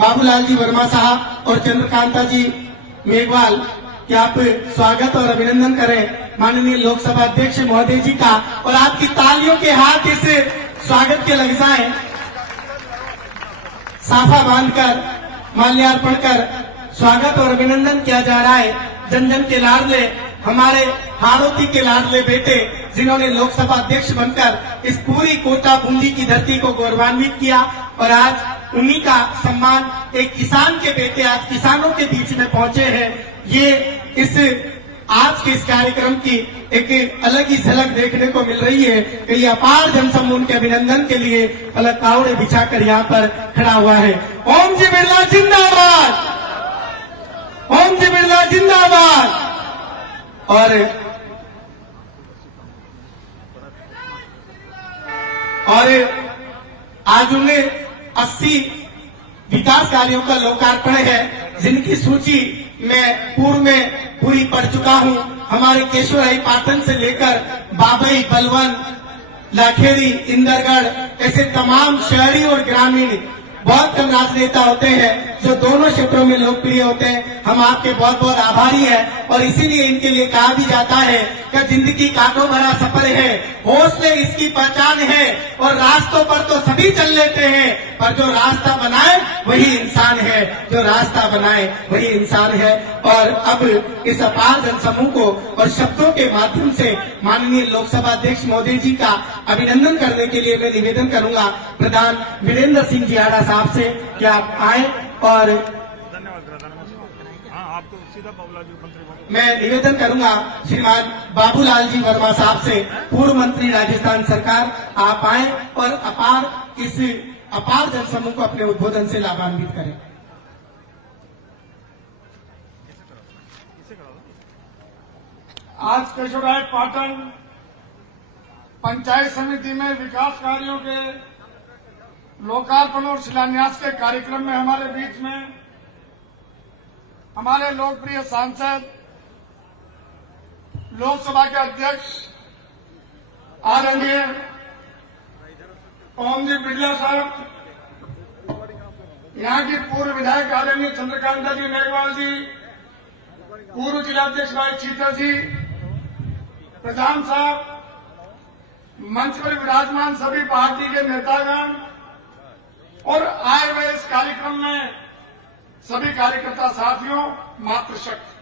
बाबूलाल जी वर्मा साहब और चंद्रकांता जी मेघवाल कि आप स्वागत और अभिनंदन करें माननीय लोकसभा अध्यक्ष महोदय जी का, और आपकी तालियों के हाथ इस स्वागत के लग जाएं। साफा बांधकर माल्यार्पण कर स्वागत और अभिनंदन किया जा रहा है जन जन के लाडले, हमारे हाड़ौती के लाडले बेटे जिन्होंने लोकसभा अध्यक्ष बनकर इस पूरी कोटा बूंदी की धरती को गौरवान्वित किया, और आज उन्हीं का सम्मान एक किसान के बेटे आज किसानों के बीच में पहुंचे हैं। ये इस आज के इस कार्यक्रम की एक अलग ही झलक देखने को मिल रही है कि ये अपार जनसमूह के अभिनंदन के लिए अलग कावड़े बिछाकर यहाँ पर खड़ा हुआ है। ओम जी बिरला जिंदाबाद, ओम जी बिरला जिंदाबाद। और आज उन्हें 80 विकास कार्यों का लोकार्पण है जिनकी सूची मैं पूर्व में पूरी पढ़ चुका हूं। हमारे केशवराई पाटन से लेकर बाबई, बलवन, लाखेरी, इंदरगढ़, ऐसे तमाम शहरी और ग्रामीण बहुत कम राजनेता होते हैं जो दोनों क्षेत्रों में लोकप्रिय होते हैं। हम आपके बहुत बहुत आभारी हैं, और इसीलिए इनके लिए कहा भी जाता है कि जिंदगी कांटों भरा सफर है, हौसले इसकी पहचान है, और रास्तों पर तो सभी चल लेते हैं पर जो रास्ता बनाए वही इंसान है, जो रास्ता बनाए वही इंसान है। और अब इस अपार जनसमूह को और शब्दों के माध्यम से माननीय लोकसभा अध्यक्ष महोदय जी का अभिनंदन करने के लिए मैं निवेदन करूंगा प्रधान वीरेंद्र सिंह जी आड़ा साहब से कि आप आए, और आपको सीधा बाबूलाल जी मंत्री मैं निवेदन करूंगा श्रीमान बाबूलाल जी वर्मा साहब से, पूर्व मंत्री राजस्थान सरकार, आप आए और इस अपार जनसमूह को अपने उद्बोधन से लाभान्वित करें। आज केशवराय पाटन पंचायत समिति में विकास कार्यों के लोकार्पण और शिलान्यास के कार्यक्रम में हमारे बीच में हमारे लोकप्रिय सांसद, लोकसभा के अध्यक्ष आदरणीय ओम जी बिरला साहब, यहां की पूर्व विधायक आदरणीय चंद्रकांता जी मेघवाल जी, पूर्व जिलाध्यक्ष भाई चीता जी, प्रधान साहब, मंच पर विराजमान सभी पार्टी के नेतागण और आए हुए इस कार्यक्रम में सभी कार्यकर्ता साथियों, मातृशक्ति,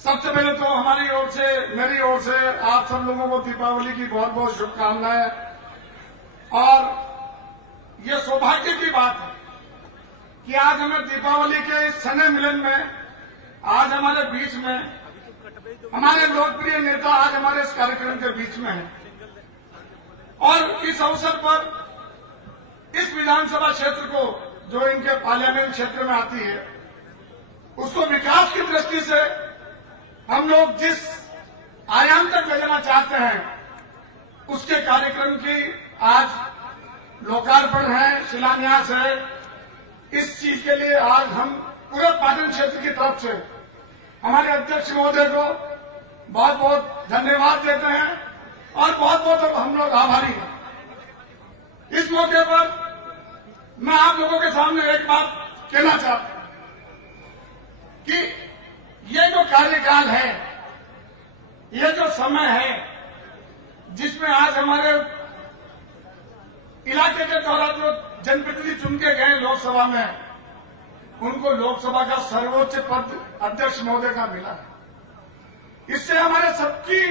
सबसे पहले तो हमारी ओर से, मेरी ओर से आप सब लोगों को दीपावली की बहुत बहुत शुभकामनाएं। और ये सौभाग्य की बात है कि आज हमें दीपावली के इस स्नेह मिलन में आज हमारे बीच में हमारे लोकप्रिय नेता आज हमारे इस कार्यक्रम के बीच में हैं, और इस अवसर पर इस विधानसभा क्षेत्र को जो इनके पार्लियामेंट क्षेत्र में आती है उसको विकास की दृष्टि से हम लोग जिस आयाम तक ले जाना चाहते हैं उसके कार्यक्रम की आज लोकार्पण है, शिलान्यास है। इस चीज के लिए आज हम पूरे पाटन क्षेत्र की तरफ से हमारे अध्यक्ष महोदय को बहुत बहुत धन्यवाद देते हैं और बहुत बहुत हम लोग आभारी हैं। इस मौके पर मैं आप लोगों के सामने एक बात कहना चाहता हूं कि ये जो कार्यकाल है, ये जो समय है जिसमें आज हमारे इलाके के द्वारा जो जनप्रतिनिधि चुन के गए लोकसभा में, उनको लोकसभा का सर्वोच्च पद अध्यक्ष महोदय का मिला है। इससे हमारे सबकी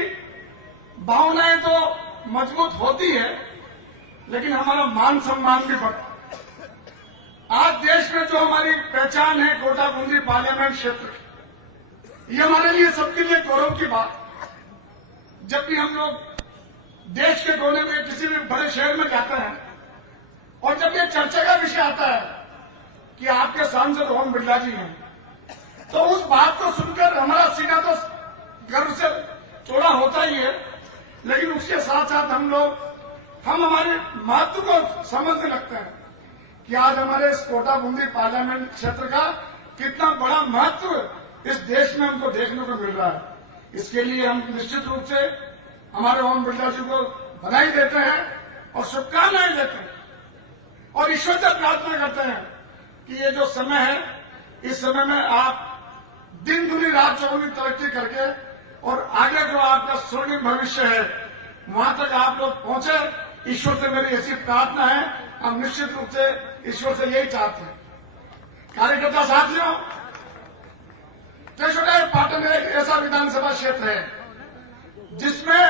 भावनाएं तो मजबूत होती है, लेकिन हमारा मान सम्मान भी बढ़ता है। आज देश में जो हमारी पहचान है कोटा बूंदी पार्लियामेंट क्षेत्र की, ये हमारे लिए सबके लिए गौरव की बात है। जब भी हम लोग देश के कोने में किसी भी बड़े शहर में जाते हैं और जब ये चर्चा का विषय आता है कि आपके सांसद ओम बिरला जी हैं, तो उस बात को सुनकर हमारा सीना तो गर्व से चौड़ा होता ही है, लेकिन उसके साथ साथ हम हमारे महत्व को समझने लगते हैं कि आज हमारे इस कोटा बूंदी पार्लियामेंट क्षेत्र का कितना बड़ा महत्व इस देश में हमको देखने को मिल रहा है। इसके लिए हम निश्चित रूप से हमारे ओम बिरला जी को बधाई देते हैं और शुभकामनाएं देते हैं। और ईश्वर से प्रार्थना करते हैं कि ये जो समय है, इस समय में आप दिन दुनी रात चौगुनी तरक्की करके और आगे जो आपका स्वर्णिम भविष्य है वहां तक आप लोग पहुंचे। ईश्वर से मेरी ऐसी प्रार्थना है, हम निश्चित रूप से ईश्वर से यही चाहते हैं। कार्यकर्ता साथियों, केशोराय पाटन एक ऐसा विधानसभा क्षेत्र है जिसमें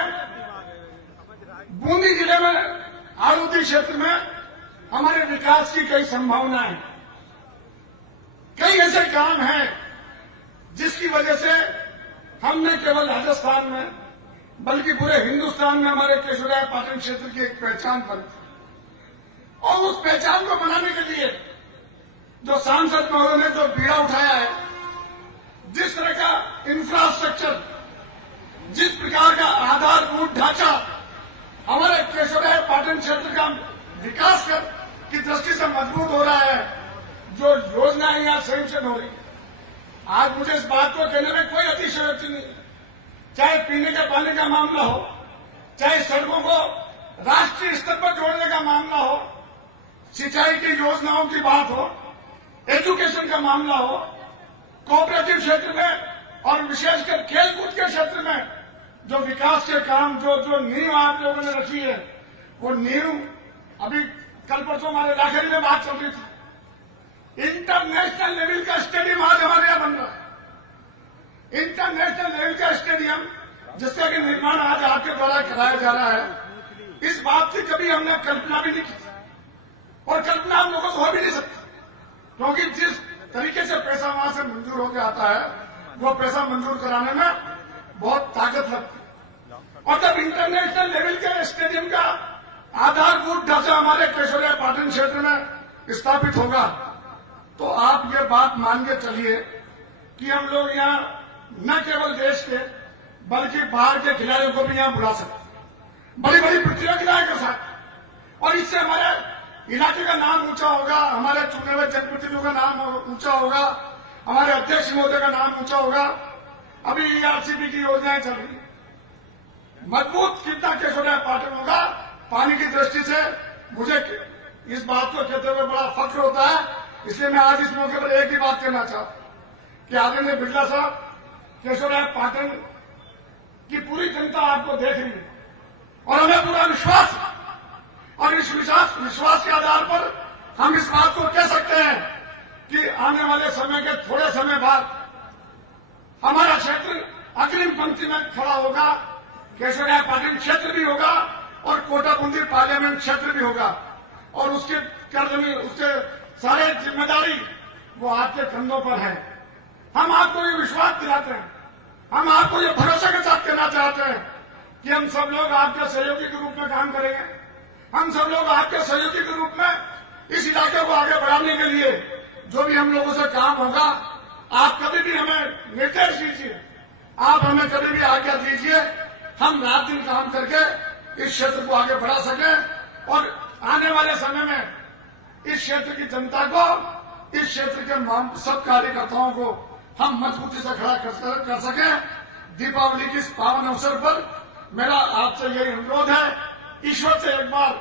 बूंदी जिले में आरुति क्षेत्र में हमारे विकास की कई संभावनाएं, कई ऐसे काम हैं जिसकी वजह से हम न केवल राजस्थान में बल्कि पूरे हिंदुस्तान में हमारे केशोराय पाटन क्षेत्र की एक पहचान बनती। और उस पहचान को बनाने के लिए जो सांसद महोदय ने जो बीड़ा उठाया है, जिस तरह का इंफ्रास्ट्रक्चर, जिस प्रकार का आधारभूत ढांचा हमारे केशोराय पाटन क्षेत्र का विकास की दृष्टि से मजबूत हो रहा है, जो योजनाएं यहां सैंक्शन हो रही है, आज मुझे इस बात को कहने में कोई अतिशयोक्ति नहीं। चाहे पीने के पानी का मामला हो, चाहे सड़कों को राष्ट्रीय स्तर पर जोड़ने का मामला हो, सिंचाई की योजनाओं की बात हो, एजुकेशन का मामला हो, कोऑपरेटिव क्षेत्र में और विशेषकर खेलकूद के क्षेत्र में जो विकास के काम, जो नींव आप लोगों ने रखी है, वो नींव अभी कल परसों हमारे लाखरी में बात चल रही थी। इंटरनेशनल लेवल का स्टेडियम आज हमारे यहां बन रहा है। इंटरनेशनल लेवल का स्टेडियम जिसका कि निर्माण आज आपके द्वारा कराया जा रहा है, इस बात की कभी हमने कल्पना भी नहीं की और कल्पना हम लोगों को हो भी नहीं सकती, क्योंकि जिस तरीके से पैसा वहां से मंजूर होकर आता है, वो पैसा मंजूर कराने में बहुत ताकत लगती है। और जब इंटरनेशनल लेवल के स्टेडियम का आधारभूत ढांचा हमारे केशोराय पाटन क्षेत्र में स्थापित होगा, तो आप ये बात मान के चलिए कि हम लोग यहां न केवल देश के बल्कि बाहर के खिलाड़ियों को भी यहां बुला सकते हैं, बड़ी बड़ी प्रतियोगिताएं के साथ। और इससे हमारे इलाके का नाम ऊंचा होगा, हमारे चुने हुए जनप्रतिनिधियों का नाम ऊंचा होगा, हमारे अध्यक्ष महोदय का नाम ऊंचा होगा। अभी ईआरसीपी की योजनाएं चल रही, मजबूत कितना केशोराय पाटन होगा पानी की दृष्टि से। मुझे इस बात को कहते हुए बड़ा फख्र होता है, इसलिए मैं आज इस मौके पर एक ही बात कहना चाहता हूं कि आदरणीय बिरला साहब, केशोराय पाटन की पूरी जनता आपको देख रही है और हमें पूरा विश्वास है। और इस विश्वास के आधार पर हम इस बात को कह सकते हैं कि आने वाले समय के थोड़े समय बाद हमारा क्षेत्र अग्रिम पंक्ति में खड़ा होगा। केशोराय पाटन क्षेत्र भी होगा और कोटा बूंदी पार्लियामेंट क्षेत्र भी होगा, और उसके सारे जिम्मेदारी वो आपके कंधों पर है। हम आपको ये विश्वास दिलाते हैं, हम आपको ये भरोसा के साथ कहना चाहते हैं कि हम सब लोग आपके सहयोगी के रूप में काम करेंगे। हम सब लोग आपके सहयोगी के रूप में इस इलाके को आगे बढ़ाने के लिए जो भी हम लोगों से काम होगा, आप कभी भी हमें निर्देश दीजिए, आप हमें कभी भी आज्ञा दीजिए। हम रात दिन काम करके इस क्षेत्र को आगे बढ़ा सकें और आने वाले समय में इस क्षेत्र की जनता को, इस क्षेत्र के सब कार्यकर्ताओं को हम मजबूती से खड़ा कर सकें। दीपावली की इस पावन अवसर पर मेरा आपसे यही अनुरोध है। ईश्वर से एक बार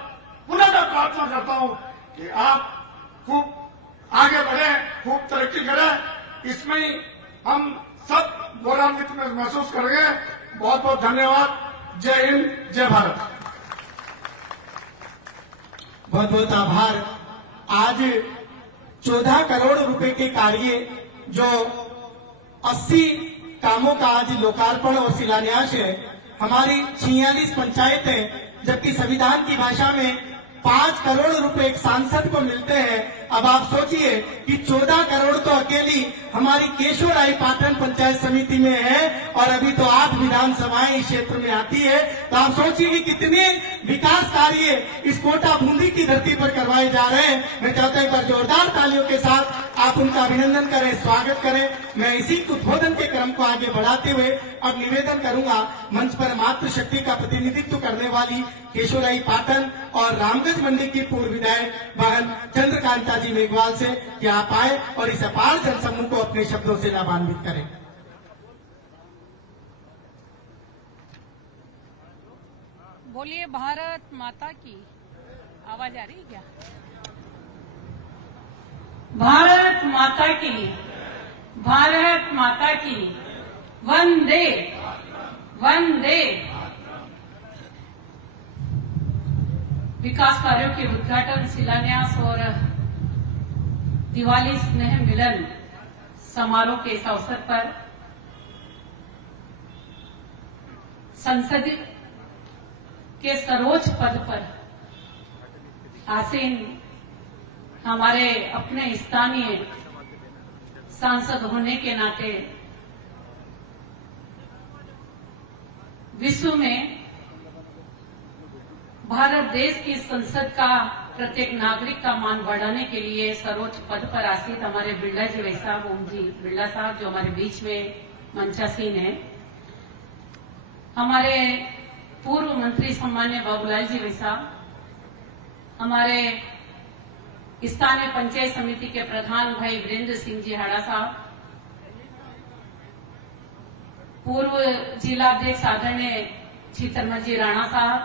पुनः मैं प्रार्थना करता हूं कि आप खूब आगे बढ़ें, खूब तरक्की करें। इसमें ही हम सब गौरवान्वित महसूस करेंगे। बहुत बहुत धन्यवाद। जय हिंद, जय भारत। बहुत बहुत आभार। आज 14 करोड़ रुपए के कार्य, जो 80 कामों का आज लोकार्पण और शिलान्यास है। हमारी 46 पंचायतें, जबकि संविधान की भाषा में 5 करोड़ रुपए एक सांसद को मिलते हैं। अब आप सोचिए कि 14 करोड़ तो अकेली हमारी केशोराय पाटन पंचायत समिति में है और अभी तो 8 विधानसभाएं इस क्षेत्र में आती है। तो आप सोचिए कि कितने विकास कार्य इस कोटा बूंदी की धरती पर करवाए जा रहे हैं। मैं चाहता हूं एक बार जोरदार तालियों के साथ आप उनका अभिनंदन करें, स्वागत करें। मैं इसी उद्बोधन के क्रम को आगे बढ़ाते हुए अब निवेदन करूंगा मंच पर मातृशक्ति का प्रतिनिधित्व करने वाली केशोराय पाटन और रामगंज मंडी की पूर्व विधायक बहन चंद्रकांता जी मेघवाल से कि आप आए और इस अपार जनसमूह को अपने शब्दों से लाभान्वित करें। बोलिए भारत माता की। आवाज आ रही है क्या? भारत माता की, भारत माता की, वंदे वंदे। विकास कार्यों के उद्घाटन, शिलान्यास और दिवाली स्नेह मिलन समारोह के इस अवसर पर संसद के सर्वोच्च पद पर आसीन हमारे अपने स्थानीय सांसद होने के नाते विश्व में भारत देश की संसद का प्रत्येक नागरिक का मान बढ़ाने के लिए सर्वोच्च पद पर आसीन हमारे बिरला जी वैसा ओम जी बिरला साहब जो हमारे बीच में मंचासीन है, हमारे पूर्व मंत्री सम्मान्य बाबूलाल जी वैसा, हमारे स्थानीय पंचायत समिति के प्रधान भाई वीरेंद्र सिंह जी हाड़ा साहब, पूर्व जिलाध्यक्ष आदरणीय चितरमल जी राणा साहब,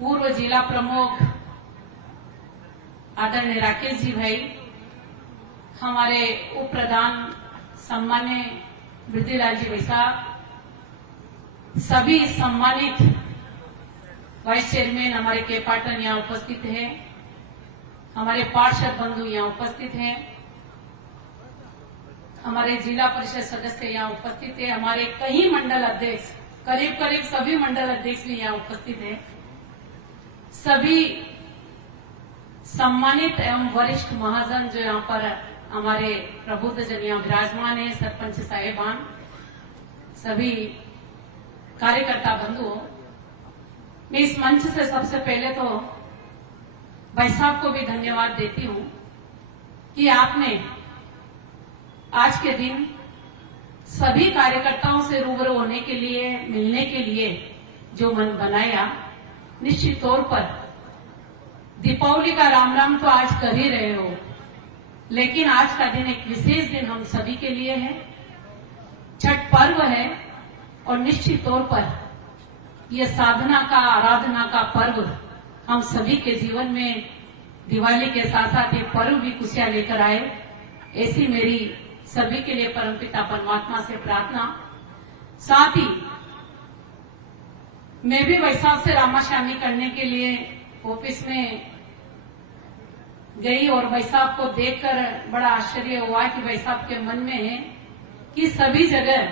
पूर्व जिला प्रमुख आदरणीय राकेश जी भाई, हमारे उप प्रधान सम्मान्य वृद्धिलाल जी वैसा, सभी सम्मानित वाइस चेयरमैन हमारे के पाटन यहां उपस्थित हैं, हमारे पार्षद बंधु यहां उपस्थित हैं, हमारे जिला परिषद सदस्य यहां उपस्थित हैं, हमारे कई मंडल अध्यक्ष, करीब करीब सभी मंडल अध्यक्ष भी यहां उपस्थित हैं, सभी सम्मानित एवं वरिष्ठ महाजन जो यहां पर हमारे प्रबुद्धजन यहां विराजमान है, सरपंच साहेबान, सभी कार्यकर्ता बंधुओं, मैं इस मंच से सबसे पहले तो भाई साहब को भी धन्यवाद देती हूं कि आपने आज के दिन सभी कार्यकर्ताओं से रूबरू होने के लिए, मिलने के लिए जो मन बनाया। निश्चित तौर पर दीपावली का राम राम तो आज कर ही रहे हो, लेकिन आज का दिन एक विशेष दिन हम सभी के लिए है, छठ पर्व है और निश्चित तौर पर यह साधना का, आराधना का पर्व हम सभी के जीवन में दिवाली के साथ साथ ये पर्व भी खुशियां लेकर आए, ऐसी मेरी सभी के लिए परमपिता परमात्मा से प्रार्थना। साथ ही मैं भी वैशाख से रामाश्यामी करने के लिए ऑफिस में गई और वैशाख को देखकर बड़ा आश्चर्य हुआ कि वैशाख के मन में है कि सभी जगह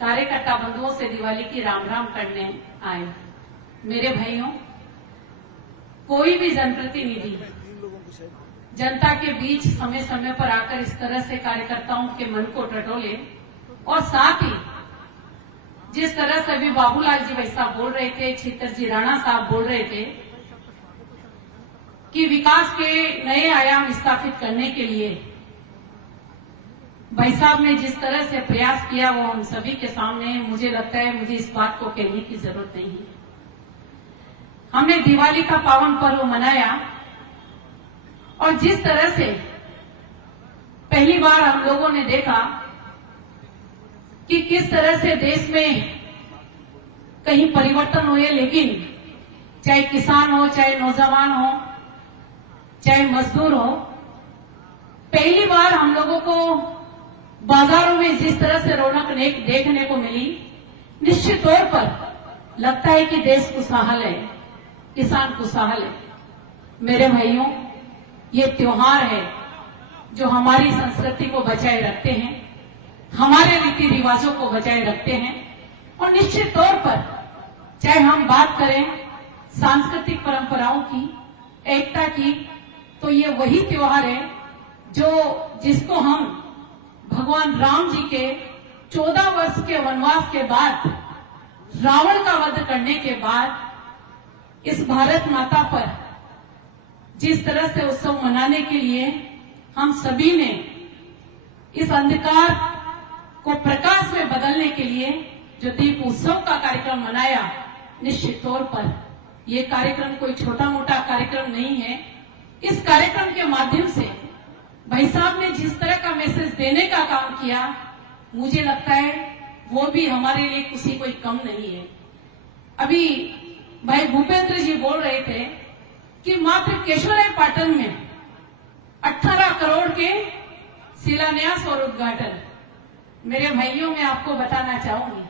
कार्यकर्ता बंधुओं से दिवाली की राम राम करने आए। मेरे भाइयों, कोई भी जनप्रतिनिधि जनता के बीच समय समय पर आकर इस तरह से कार्यकर्ताओं के मन को टटोले, और साथ ही जिस तरह से अभी बाबूलाल जी वैसा बोल रहे थे, चित्तर जी राणा साहब बोल रहे थे कि विकास के नए आयाम स्थापित करने के लिए भाई साहब ने जिस तरह से प्रयास किया वो हम सभी के सामने है। मुझे लगता है मुझे इस बात को कहने की जरूरत नहीं है। हमने दिवाली का पावन पर्व मनाया और जिस तरह से पहली बार हम लोगों ने देखा कि किस तरह से देश में कहीं परिवर्तन हुए, लेकिन चाहे किसान हो, चाहे नौजवान हो, चाहे मजदूर हो, पहली बार हम लोगों को बाजारों में जिस तरह से रौनक देखने को मिली, निश्चित तौर पर लगता है कि देश खुशहाल है, किसान खुशहाल है। मेरे भाइयों, ये त्योहार है जो हमारी संस्कृति को बचाए रखते हैं, हमारे रीति रिवाजों को बचाए रखते हैं, और निश्चित तौर पर चाहे हम बात करें सांस्कृतिक परंपराओं की, एकता की, तो ये वही त्योहार है जिसको हम भगवान राम जी के 14 वर्ष के वनवास के बाद, रावण का वध करने के बाद इस भारत माता पर जिस तरह से उत्सव मनाने के लिए हम सभी ने इस अंधकार को प्रकाश में बदलने के लिए जो दीप उत्सव का कार्यक्रम मनाया, निश्चित तौर पर यह कार्यक्रम कोई छोटा मोटा कार्यक्रम नहीं है। इस कार्यक्रम के माध्यम से भाई साहब ने जिस तरह का मैसेज देने का काम किया, मुझे लगता है वो भी हमारे लिए किसी कोई कम नहीं है। अभी भाई भूपेंद्र जी बोल रहे थे कि मात्र केशवराय पाटन में 18 के शिलान्यास और उद्घाटन। मेरे भाइयों, मैं आपको बताना चाहूंगी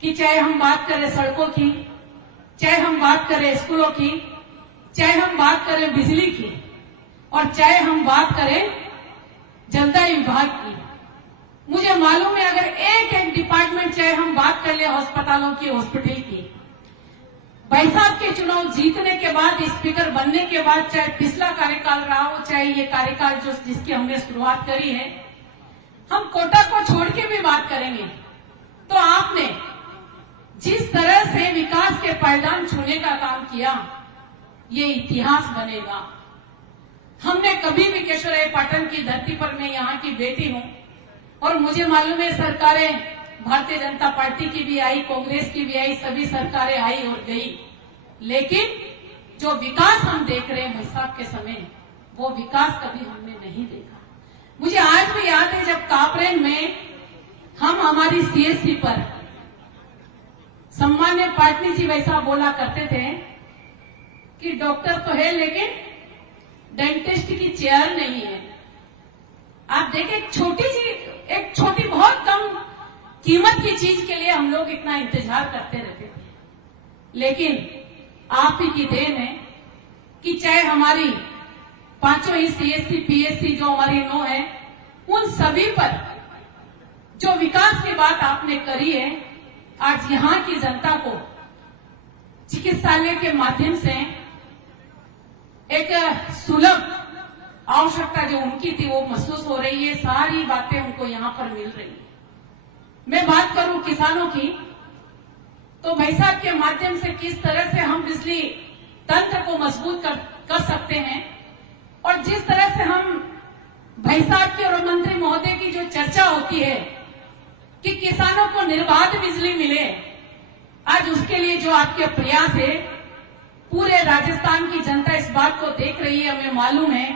कि चाहे हम बात करें सड़कों की, चाहे हम बात करें स्कूलों की, चाहे हम बात करें बिजली की, और चाहे हम बात करें जलदाय विभाग की, मुझे मालूम है अगर एक एक डिपार्टमेंट, चाहे हम बात कर ले अस्पतालों की, हॉस्पिटल की, भाई साहब के चुनाव जीतने के बाद, स्पीकर बनने के बाद, चाहे पिछला कार्यकाल रहा हो, चाहे ये कार्यकाल जो जिसकी हमने शुरुआत करी है, हम कोटा को छोड़ के भी बात करेंगे तो आपने जिस तरह से विकास के पायदान छूने का काम किया, ये इतिहास बनेगा। हमने कभी भी केशवराय पाटन की धरती पर, मैं यहाँ की बेटी हूं और मुझे मालूम है सरकारें भारतीय जनता पार्टी की भी आई, कांग्रेस की भी आई, सभी सरकारें आई और गई, लेकिन जो विकास हम देख रहे हैं भाई साहब के समय, वो विकास कभी हमने नहीं देखा। मुझे आज भी याद है जब कापरेन में हम हमारी सीएससी पर सम्मान्य पाटनी जी वैसा बोला करते थे कि डॉक्टर तो है लेकिन डेंटिस्ट की चेयर नहीं है। आप देखें, एक छोटी बहुत कम कीमत की चीज के लिए हम लोग इतना इंतजार करते रहते थे, लेकिन आप ही की देन है कि चाहे हमारी पांचों ही सीएससी पीएससी जो हमारी 9 है, उन सभी पर जो विकास की बात आपने करी है, आज यहां की जनता को चिकित्सालय के माध्यम से एक सुलभ आवश्यकता जो उनकी थी वो महसूस हो रही है। सारी बातें उनको यहां पर मिल रही है। मैं बात करूं किसानों की, तो भाई साहब के माध्यम से किस तरह से हम बिजली तंत्र को मजबूत कर सकते हैं, और जिस तरह से हम भाई साहब की और मंत्री महोदय की जो चर्चा होती है कि किसानों को निर्बाध बिजली मिले, आज उसके लिए जो आपके प्रयास है, पूरे राजस्थान की जनता इस बात को देख रही है। हमें मालूम है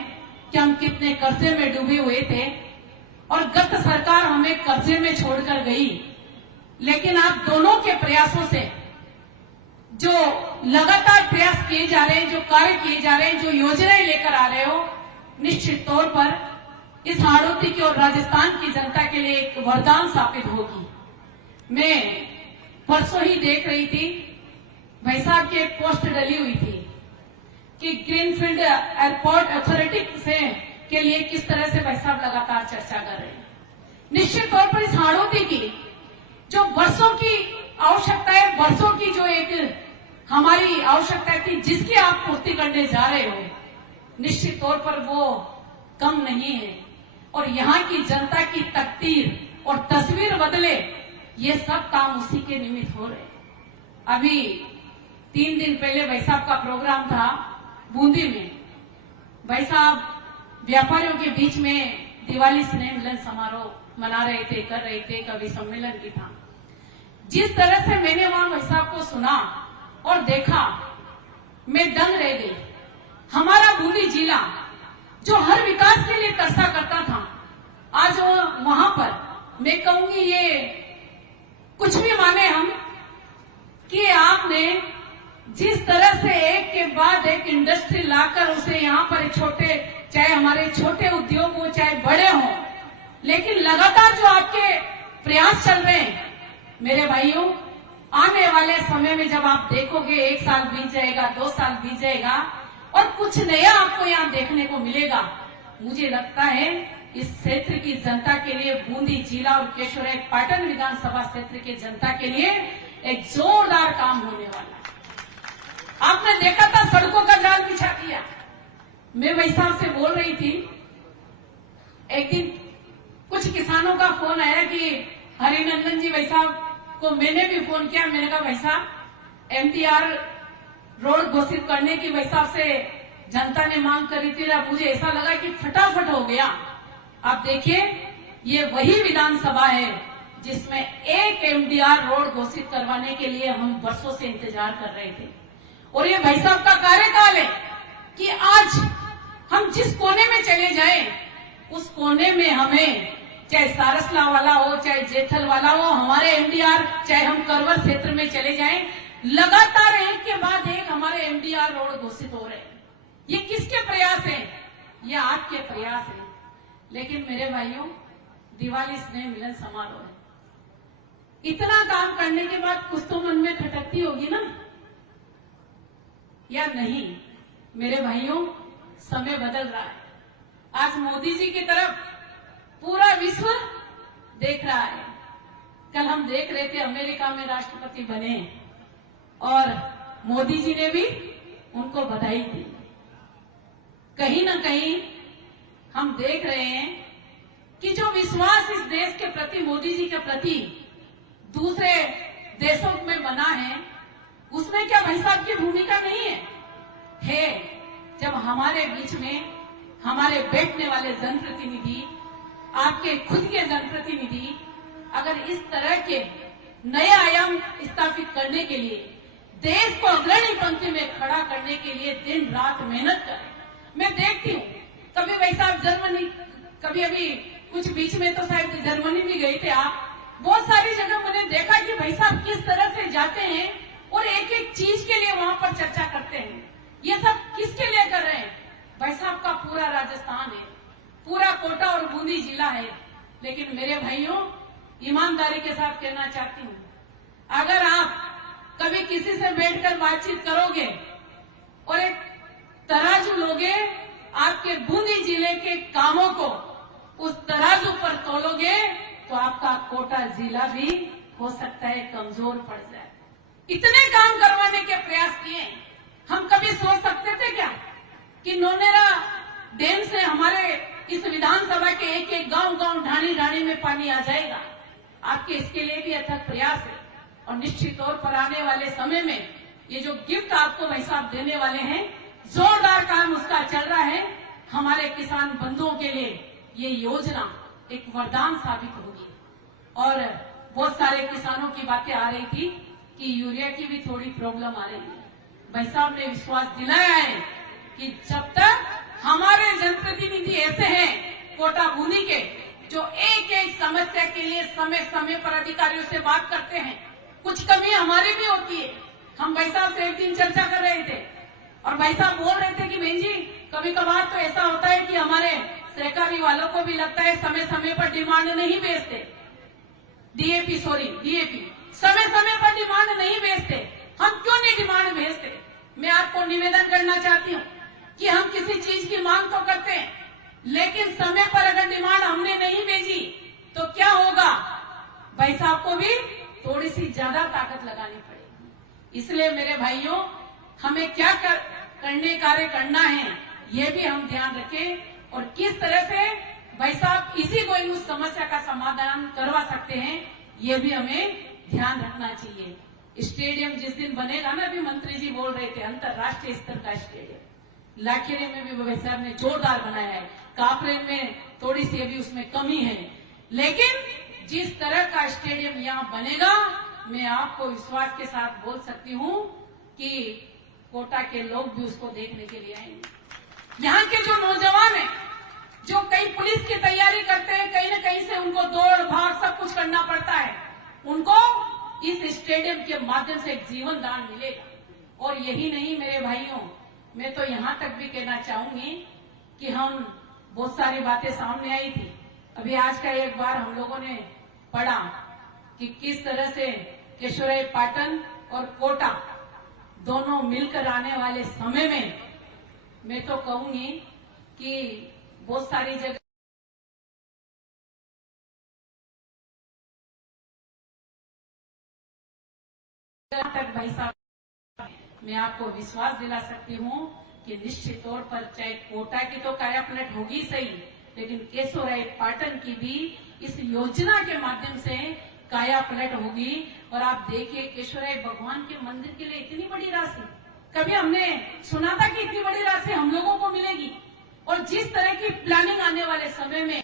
कि हम कितने कर्जे में डूबे हुए थे और गत सरकार हमें कर्जे में छोड़कर गई, लेकिन आप दोनों के प्रयासों से जो लगातार प्रयास किए जा रहे हैं, जो कार्य किए जा रहे हैं, जो योजनाएं लेकर आ रहे हो, निश्चित तौर पर इस हाड़ौती की और राजस्थान की जनता के लिए एक वरदान साबित होगी। मैं परसों ही देख रही थी, भाई साहब की एक पोस्ट डली हुई थी कि ग्रीनफील्ड एयरपोर्ट अथॉरिटी से के लिए किस तरह से भाई साहब लगातार चर्चा कर रहे हैं। निश्चित तौर पर इस हाड़ौती की जो वर्षों की आवश्यकता है, वर्षों की जो एक हमारी आवश्यकता थी, जिसकी आप पूर्ति करने जा रहे हो, निश्चित तौर पर वो कम नहीं है। और यहां की जनता की तकदीर और तस्वीर बदले, ये सब काम उसी के निमित्त हो रहे हैं। अभी 3 दिन पहले भाई साहब का प्रोग्राम था बूंदी में। भाई साहब व्यापारियों के बीच में दिवाली स्नेह मिलन समारोह मना रहे थे, कर रहे थे, कवि सम्मेलन भी था। जिस तरह से मैंने वहां भाई साहब को सुना और देखा, मैं दंग रह गई। हमारा बूंदी जिला जो हर विकास के लिए तरसा करता था, आज वहां पर मैं कहूंगी, ये कुछ भी माने हम, कि आपने जिस तरह से एक के बाद एक इंडस्ट्री लाकर उसे यहां पर छोटे, चाहे हमारे छोटे उद्योग हो चाहे बड़े हों, लेकिन लगातार जो आपके प्रयास चल रहे हैं मेरे भाइयों, आने वाले समय में जब आप देखोगे 1 साल बीत जाएगा, 2 साल बीत जाएगा और कुछ नया आपको यहां देखने को मिलेगा। मुझे लगता है इस क्षेत्र की जनता के लिए, बूंदी जिला और केशवराय पाटन विधानसभा क्षेत्र की जनता के लिए एक जोरदार काम होने वाला है। आपने देखा था सड़कों का जाल बिछा दिया। मैं भाई साहब से बोल रही थी, एक दिन कुछ किसानों का फोन आया कि हरिनंदन जी भाई साहब को मैंने भी फोन किया। मैंने कहा भाई साहब एमटीआर रोड घोषित करने की भाई साहब से जनता ने मांग करी थी, अब मुझे ऐसा लगा कि फटाफट हो गया। आप देखिए, ये वही विधानसभा है जिसमें एक एमडीआर रोड घोषित करवाने के लिए हम वर्षों से इंतजार कर रहे थे। और ये भाई साहब का कार्यकाल है कि आज हम जिस कोने में चले जाएं, उस कोने में हमें, चाहे सारसला वाला हो चाहे जेठल वाला हो, हमारे एमडीआर, चाहे हम करवर क्षेत्र में चले जाएं, लगातार एक के बाद एक हमारे एमडीआर रोड घोषित हो रहे हैं। ये किसके प्रयास हैं? ये आपके प्रयास हैं। लेकिन मेरे भाइयों, दिवाली स्नेह मिलन समारोह है। इतना काम करने के बाद कुछ तो मन में खटकती होगी ना, या नहीं? मेरे भाइयों, समय बदल रहा है। आज मोदी जी की तरफ पूरा विश्व देख रहा है। कल हम देख रहे थे अमेरिका में राष्ट्रपति बने और मोदी जी ने भी उनको बधाई दी। कहीं ना कहीं हम देख रहे हैं कि जो विश्वास इस देश के प्रति, मोदी जी के प्रति दूसरे देशों में बना है, उसमें क्या भाई साहब की भूमिका नहीं है? जब हमारे बीच में हमारे बैठने वाले जनप्रतिनिधि, आपके खुद के जनप्रतिनिधि अगर इस तरह के नए आयाम स्थापित करने के लिए, देश को अग्रणी पंक्ति में खड़ा करने के लिए दिन रात मेहनत करें। मैं देखती हूँ, कभी भाई साहब जर्मनी, कभी अभी कुछ बीच में तो शायद जर्मनी भी गए थे आप, बहुत सारी जगह मैंने देखा कि भाई साहब किस तरह से जाते हैं और एक एक चीज के लिए वहां पर चर्चा करते हैं। ये सब किसके लिए कर रहे हैं? भाई साहब का पूरा राजस्थान है, पूरा कोटा और बूंदी जिला है। लेकिन मेरे भाइयों, ईमानदारी के साथ कहना चाहती हूँ, अगर आप कभी किसी से बैठकर बातचीत करोगे और एक तराजू लोगे, आपके बूंदी जिले के कामों को उस तराजू पर तोलोगे, तो आपका कोटा जिला भी हो सकता है कमजोर पड़ जाए। इतने काम करवाने के प्रयास किए। हम कभी सोच सकते थे क्या कि नोनेरा डैम से हमारे इस विधानसभा के एक एक गांव गांव, ढाणी ढाणी में पानी आ जाएगा? आपके इसके लिए भी अथक प्रयास है और निश्चित तौर पर आने वाले समय में ये जो गिफ्ट आपको भाई साहब देने वाले हैं, जोरदार काम उसका चल रहा है। हमारे किसान बंधुओं के लिए ये योजना एक वरदान साबित होगी। और बहुत सारे किसानों की बातें आ रही थी कि यूरिया की भी थोड़ी प्रॉब्लम आ रही है। भाई साहब ने विश्वास दिलाया है कि जब तक हमारे जनप्रतिनिधि ऐसे हैं कोटा बूंदी के, जो एक एक समस्या के लिए समय समय पर अधिकारियों से बात करते हैं, कुछ कमी हमारी भी होती है। हम भाई साहब से एक दिन चर्चा कर रहे थे और भाई साहब बोल रहे थे कि बहन जी, कभी कभार तो ऐसा होता है कि हमारे सहकारी वालों को भी लगता है समय समय पर डिमांड नहीं भेजते, डीएपी समय समय पर डिमांड नहीं भेजते। हम क्यों नहीं डिमांड भेजते? मैं आपको निवेदन करना चाहती हूँ कि हम किसी चीज की मांग तो करते हैं, लेकिन समय पर अगर डिमांड हमने नहीं भेजी तो क्या होगा? भाई साहब को भी थोड़ी सी ज्यादा ताकत लगानी पड़ेगी। इसलिए मेरे भाइयों, हमें क्या कार्य करना है, ये भी हम ध्यान रखें और किस तरह से भाई साहब इसी को उस समस्या का समाधान करवा सकते हैं, ये भी हमें ध्यान रखना चाहिए। स्टेडियम जिस दिन बनेगा ना, अभी मंत्री जी बोल रहे थे, अंतर्राष्ट्रीय स्तर का स्टेडियम लाखेरी में भी भाई साहब ने जोरदार बनाया है। कापरेन में थोड़ी सी अभी उसमें कमी है, लेकिन जिस तरह का स्टेडियम यहाँ बनेगा, मैं आपको विश्वास के साथ बोल सकती हूँ कि कोटा के लोग भी उसको देखने के लिए आएंगे। यहाँ के जो नौजवान हैं, जो कई पुलिस की तैयारी करते हैं, कहीं न कहीं से उनको दौड़ भाग सब कुछ करना पड़ता है, उनको इस स्टेडियम के माध्यम से एक जीवन दान मिलेगा। और यही नहीं मेरे भाइयों, मैं तो यहां तक भी कहना चाहूंगी कि हम बहुत सारी बातें सामने आई थी। अभी आज का एक बार हम लोगों ने पढ़ा कि किस तरह से केशोराय पाटन और कोटा दोनों मिलकर आने वाले समय में, मैं तो कहूंगी कि बहुत सारी जगह तक भाई साहब, मैं आपको विश्वास दिला सकती हूं कि निश्चित तौर पर चाहे कोटा की तो काया पलट होगी सही, लेकिन केशोराय पाटन की भी इस योजना के माध्यम से काया पलट होगी। और आप देखिए, केशोराय भगवान के मंदिर के लिए इतनी बड़ी राशि कभी हमने सुना था कि इतनी बड़ी राशि हम लोगों को मिलेगी। और जिस तरह की प्लानिंग आने वाले समय में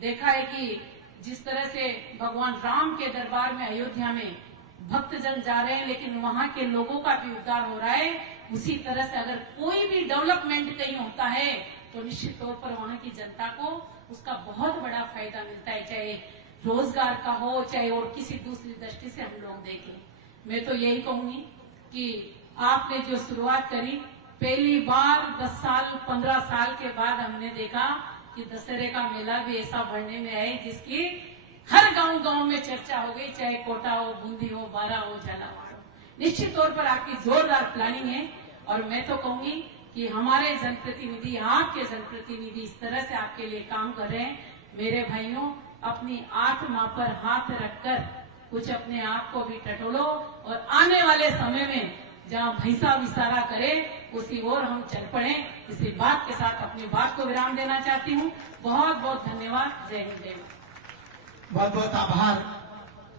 देखा है कि जिस तरह से भगवान राम के दरबार में अयोध्या में भक्तजन जा रहे हैं, लेकिन वहां के लोगों का भी उद्धार हो रहा है। उसी तरह से अगर कोई भी डेवलपमेंट कहीं होता है तो निश्चित तौर पर वहां की जनता को उसका बहुत बड़ा फायदा मिलता है, चाहे रोजगार का हो, चाहे और किसी दूसरी दृष्टि से हम लोग देखें। मैं तो यही कहूंगी कि आपने जो शुरुआत करी, पहली बार 10 साल 15 साल के बाद हमने देखा कि दशहरे का मेला भी ऐसा बढ़ने में है जिसकी हर गांव में चर्चा हो गई, चाहे कोटा हो, बूंदी हो, बारा हो, झालावाड़ हो। निश्चित तौर पर आपकी जोरदार प्लानिंग है और मैं तो कहूंगी कि हमारे जनप्रतिनिधि, आपके जनप्रतिनिधि इस तरह से आपके लिए काम कर रहे हैं। मेरे भाइयों, अपनी आत्मा पर हाथ रखकर कुछ अपने आप को भी टटोलो और आने वाले समय में जहां भैंसा विस्तारा करे उसी ओर हम चल पड़े। इसी बात के साथ अपनी बात को विराम देना चाहती हूं। बहुत बहुत धन्यवाद। जय हिंद, जय भारत। बहुत बहुत आभार।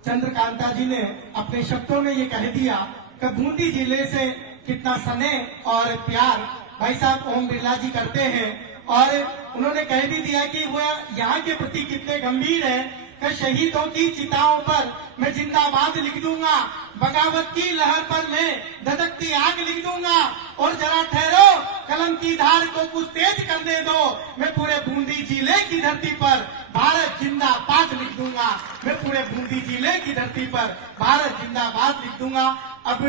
चंद्रकांता जी ने अपने शब्दों में ये कह दिया कि बूंदी जिले से कितना स्नेह और प्यार भाई साहब ओम बिरला जी करते हैं, और उन्होंने कह भी दिया कि वह यहाँ के प्रति कितने गंभीर है कि शहीदों की चिताओं पर मैं जिंदाबाद लिख दूंगा, बगावत की लहर पर मैं धधकती आग लिख दूंगा, और जरा ठहरो कलम की धार को कुछ तेज करने दो, मैं पूरे बूंदी जिले की धरती पर भारत जिंदाबाद लिख दूंगा, मैं पूरे बूंदी जिले की धरती पर भारत जिंदाबाद लिख दूंगा। अब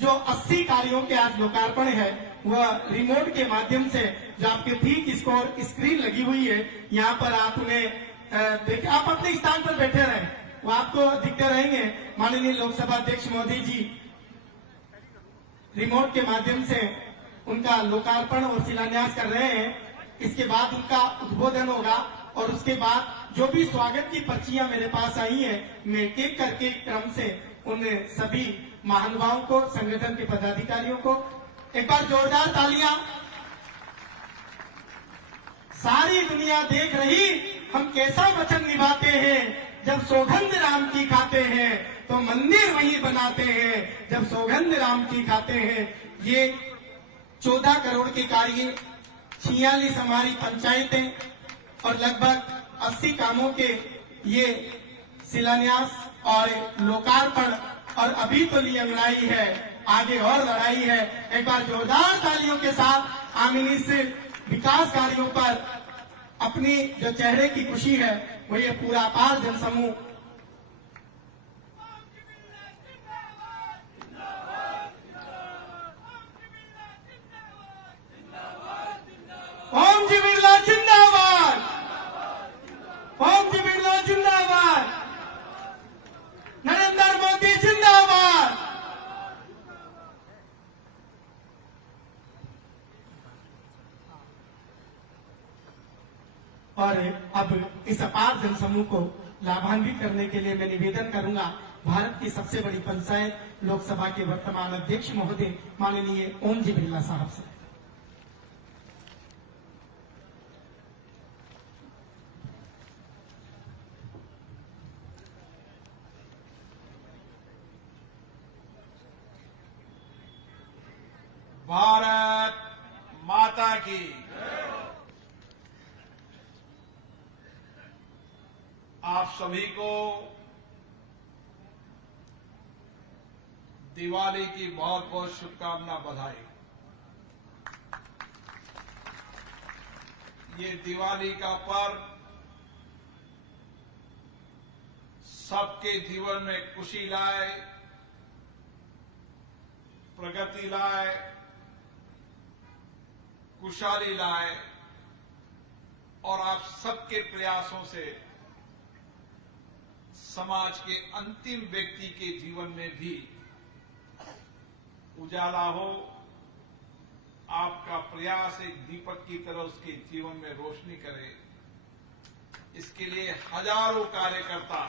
जो 80 कार्यों के आज लोकार्पण है वह रिमोट के माध्यम से, जो आपके ठीक स्क्रीन लगी हुई है, यहाँ पर आप उन्हें देखिए, आप अपने स्थान पर बैठे रहें, वो आपको दिखते रहेंगे। माननीय लोकसभा अध्यक्ष मोदी जी रिमोट के माध्यम से उनका लोकार्पण और शिलान्यास कर रहे हैं। इसके बाद उनका उद्बोधन होगा और उसके बाद जो भी स्वागत की पर्चियां मेरे पास आई है, मैं एक एक करके क्रम से उन सभी महानुभावों को, संगठन के पदाधिकारियों को एक बार जोरदार तालियां। सारी दुनिया देख रही हम कैसा वचन निभाते हैं, जब सौगंध राम की खाते हैं तो मंदिर वहीं बनाते हैं, जब सौगंध राम की खाते हैं। ये 14 करोड़ के कार्य, 46 हमारी पंचायतें और लगभग 80 कामों के ये शिलान्यास और लोकार्पण, और अभी तो ली अंगड़ाई है, आगे और लड़ाई है। एक बार जोरदार तालियों के साथ हम इस विकास कार्यों पर अपनी जो चेहरे की खुशी है वो ये पूरा अपार जनसमूह ओम जी बिरला जिंदाबाद, ओम जी बिरला जिंदाबाद, नरेंद्र मोदी जिंदाबाद। और अब इस अपार जनसमूह को लाभान्वित करने के लिए मैं निवेदन करूंगा भारत की सबसे बड़ी पंचायत लोकसभा के वर्तमान अध्यक्ष महोदय माननीय ओम जी बिरला साहब से। भारत माता की। आप सभी को दिवाली की बहुत बहुत शुभकामना, बधाई। ये दिवाली का पर्व सबके जीवन में खुशी लाए, प्रगति लाए, खुशहाली लाए, और आप सबके प्रयासों से समाज के अंतिम व्यक्ति के जीवन में भी उजाला हो। आपका प्रयास एक दीपक की तरह उसके जीवन में रोशनी करे, इसके लिए हजारों कार्यकर्ता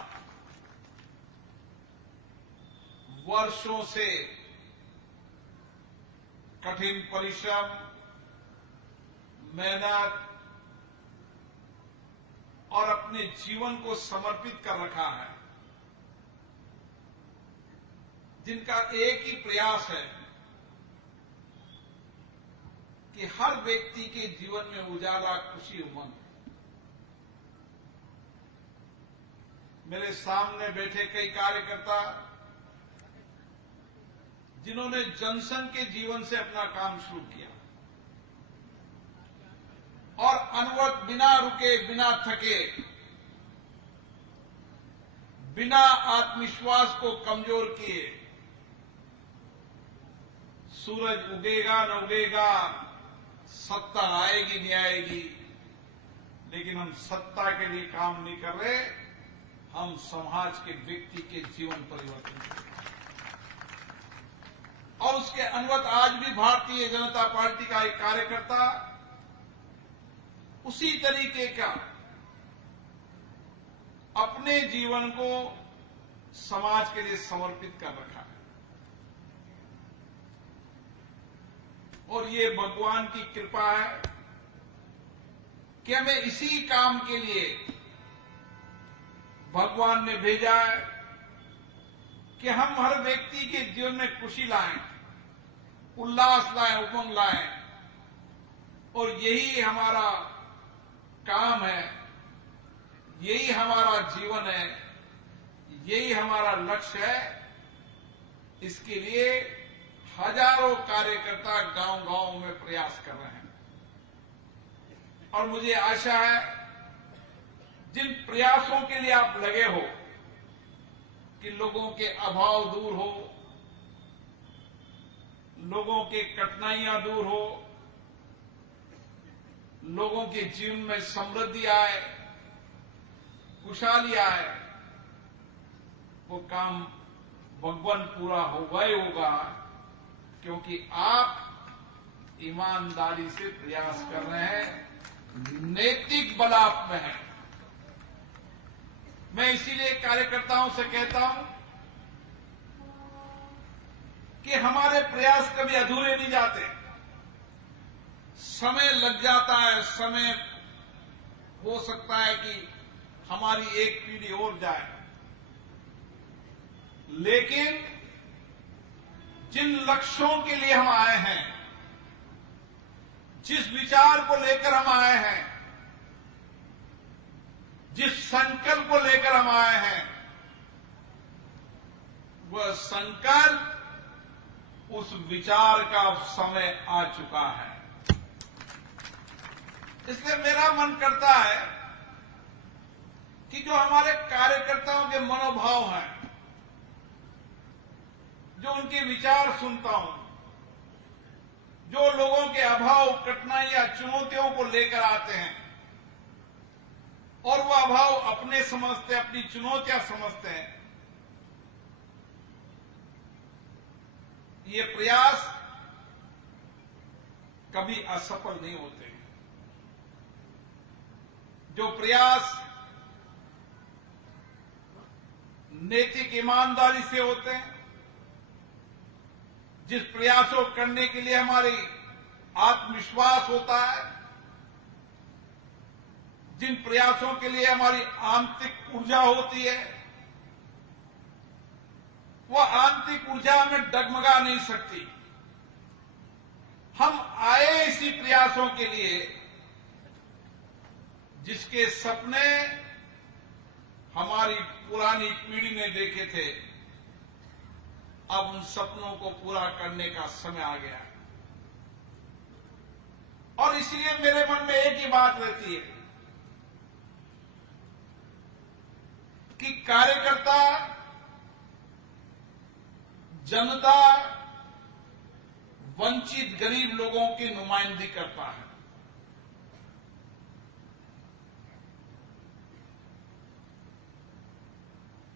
वर्षों से कठिन परिश्रम, मेहनत और अपने जीवन को समर्पित कर रखा है, जिनका एक ही प्रयास है कि हर व्यक्ति के जीवन में उजाला, खुशी, उमंग। मेरे सामने बैठे कई कार्यकर्ता जिन्होंने जनसंघ के जीवन से अपना काम शुरू किया और अनवरत बिना रुके, बिना थके, बिना आत्मविश्वास को कमजोर किए सूरज उगेगा न उगेगा, सत्ता आएगी नहीं आएगी, लेकिन हम सत्ता के लिए काम नहीं कर रहे, हम समाज के व्यक्ति के जीवन परिवर्तन कर रहे हैं। और उसके अनुगत आज भी भारतीय जनता पार्टी का एक कार्यकर्ता उसी तरीके का अपने जीवन को समाज के लिए समर्पित कर रखा है। और ये भगवान की कृपा है कि हमें इसी काम के लिए भगवान ने भेजा है कि हम हर व्यक्ति के जीवन में खुशी लाएं, उल्लास लाएं, उमंग लाएं। और यही हमारा काम है, यही हमारा जीवन है, यही हमारा लक्ष्य है। इसके लिए हजारों कार्यकर्ता गांव-गांव में प्रयास कर रहे हैं। और मुझे आशा है जिन प्रयासों के लिए आप लगे हो कि लोगों के अभाव दूर हो, लोगों के कठिनाइयां दूर हो, लोगों के जीवन में समृद्धि आए, खुशहाली आए, वो काम भगवान पूरा होगा ही होगा, क्योंकि आप ईमानदारी से प्रयास कर रहे हैं, नैतिक बल आप में है। मैं इसीलिए कार्यकर्ताओं से कहता हूं कि हमारे प्रयास कभी अधूरे नहीं जाते। समय लग जाता है, समय हो सकता है कि हमारी एक पीढ़ी और जाए, लेकिन जिन लक्ष्यों के लिए हम आए हैं, जिस विचार को लेकर हम आए हैं, जिस संकल्प को लेकर हम आए हैं, वह संकल्प, उस विचार का समय आ चुका है। इसलिए मेरा मन करता है कि जो हमारे कार्यकर्ताओं के मनोभाव हैं, जो उनके विचार सुनता हूं, जो लोगों के अभाव, कठिनाइयां, चुनौतियों को लेकर आते हैं और वो अभाव अपने समझते, अपनी चुनौतियां समझते हैं, ये प्रयास कभी असफल नहीं होते। जो प्रयास नैतिक ईमानदारी से होते हैं, जिस प्रयासों करने के लिए हमारी आत्मविश्वास होता है, जिन प्रयासों के लिए हमारी आंतरिक ऊर्जा होती है, वह आंतरिक ऊर्जा में डगमगा नहीं सकती। हम आए इसी प्रयासों के लिए जिसके सपने हमारी पुरानी पीढ़ी ने देखे थे, अब उन सपनों को पूरा करने का समय आ गया। और इसलिए मेरे मन में एक ही बात रहती है कि कार्यकर्ता जनता, वंचित गरीब लोगों की नुमाइंदगी करता है।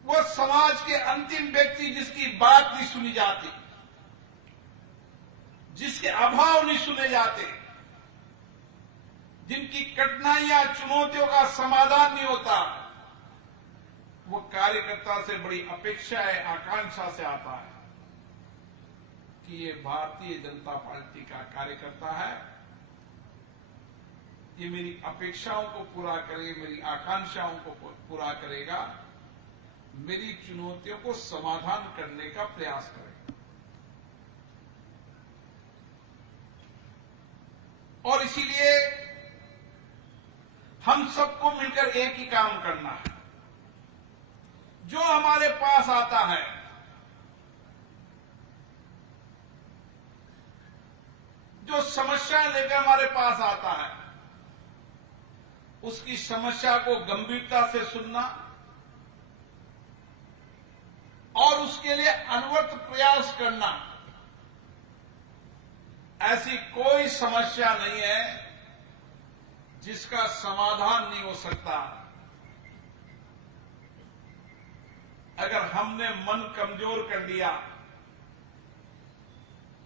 वह समाज के अंतिम व्यक्ति जिसकी बात नहीं सुनी जाती, जिसके अभाव नहीं सुने जाते, जिनकी कठिनाइयां, चुनौतियों का समाधान नहीं होता, वो कार्यकर्ता से बड़ी अपेक्षा है, आकांक्षा से आता है कि ये भारतीय जनता पार्टी का कार्यकर्ता है, ये मेरी अपेक्षाओं को पूरा करेगा, मेरी आकांक्षाओं को पूरा करेगा, मेरी चुनौतियों को समाधान करने का प्रयास करेगा। और इसीलिए हम सबको मिलकर एक ही काम करना है। जो हमारे पास आता है, जो समस्या लेकर हमारे पास आता है, उसकी समस्या को गंभीरता से सुनना और उसके लिए अनवरत प्रयास करना, ऐसी कोई समस्या नहीं है जिसका समाधान नहीं हो सकता। अगर हमने मन कमजोर कर लिया,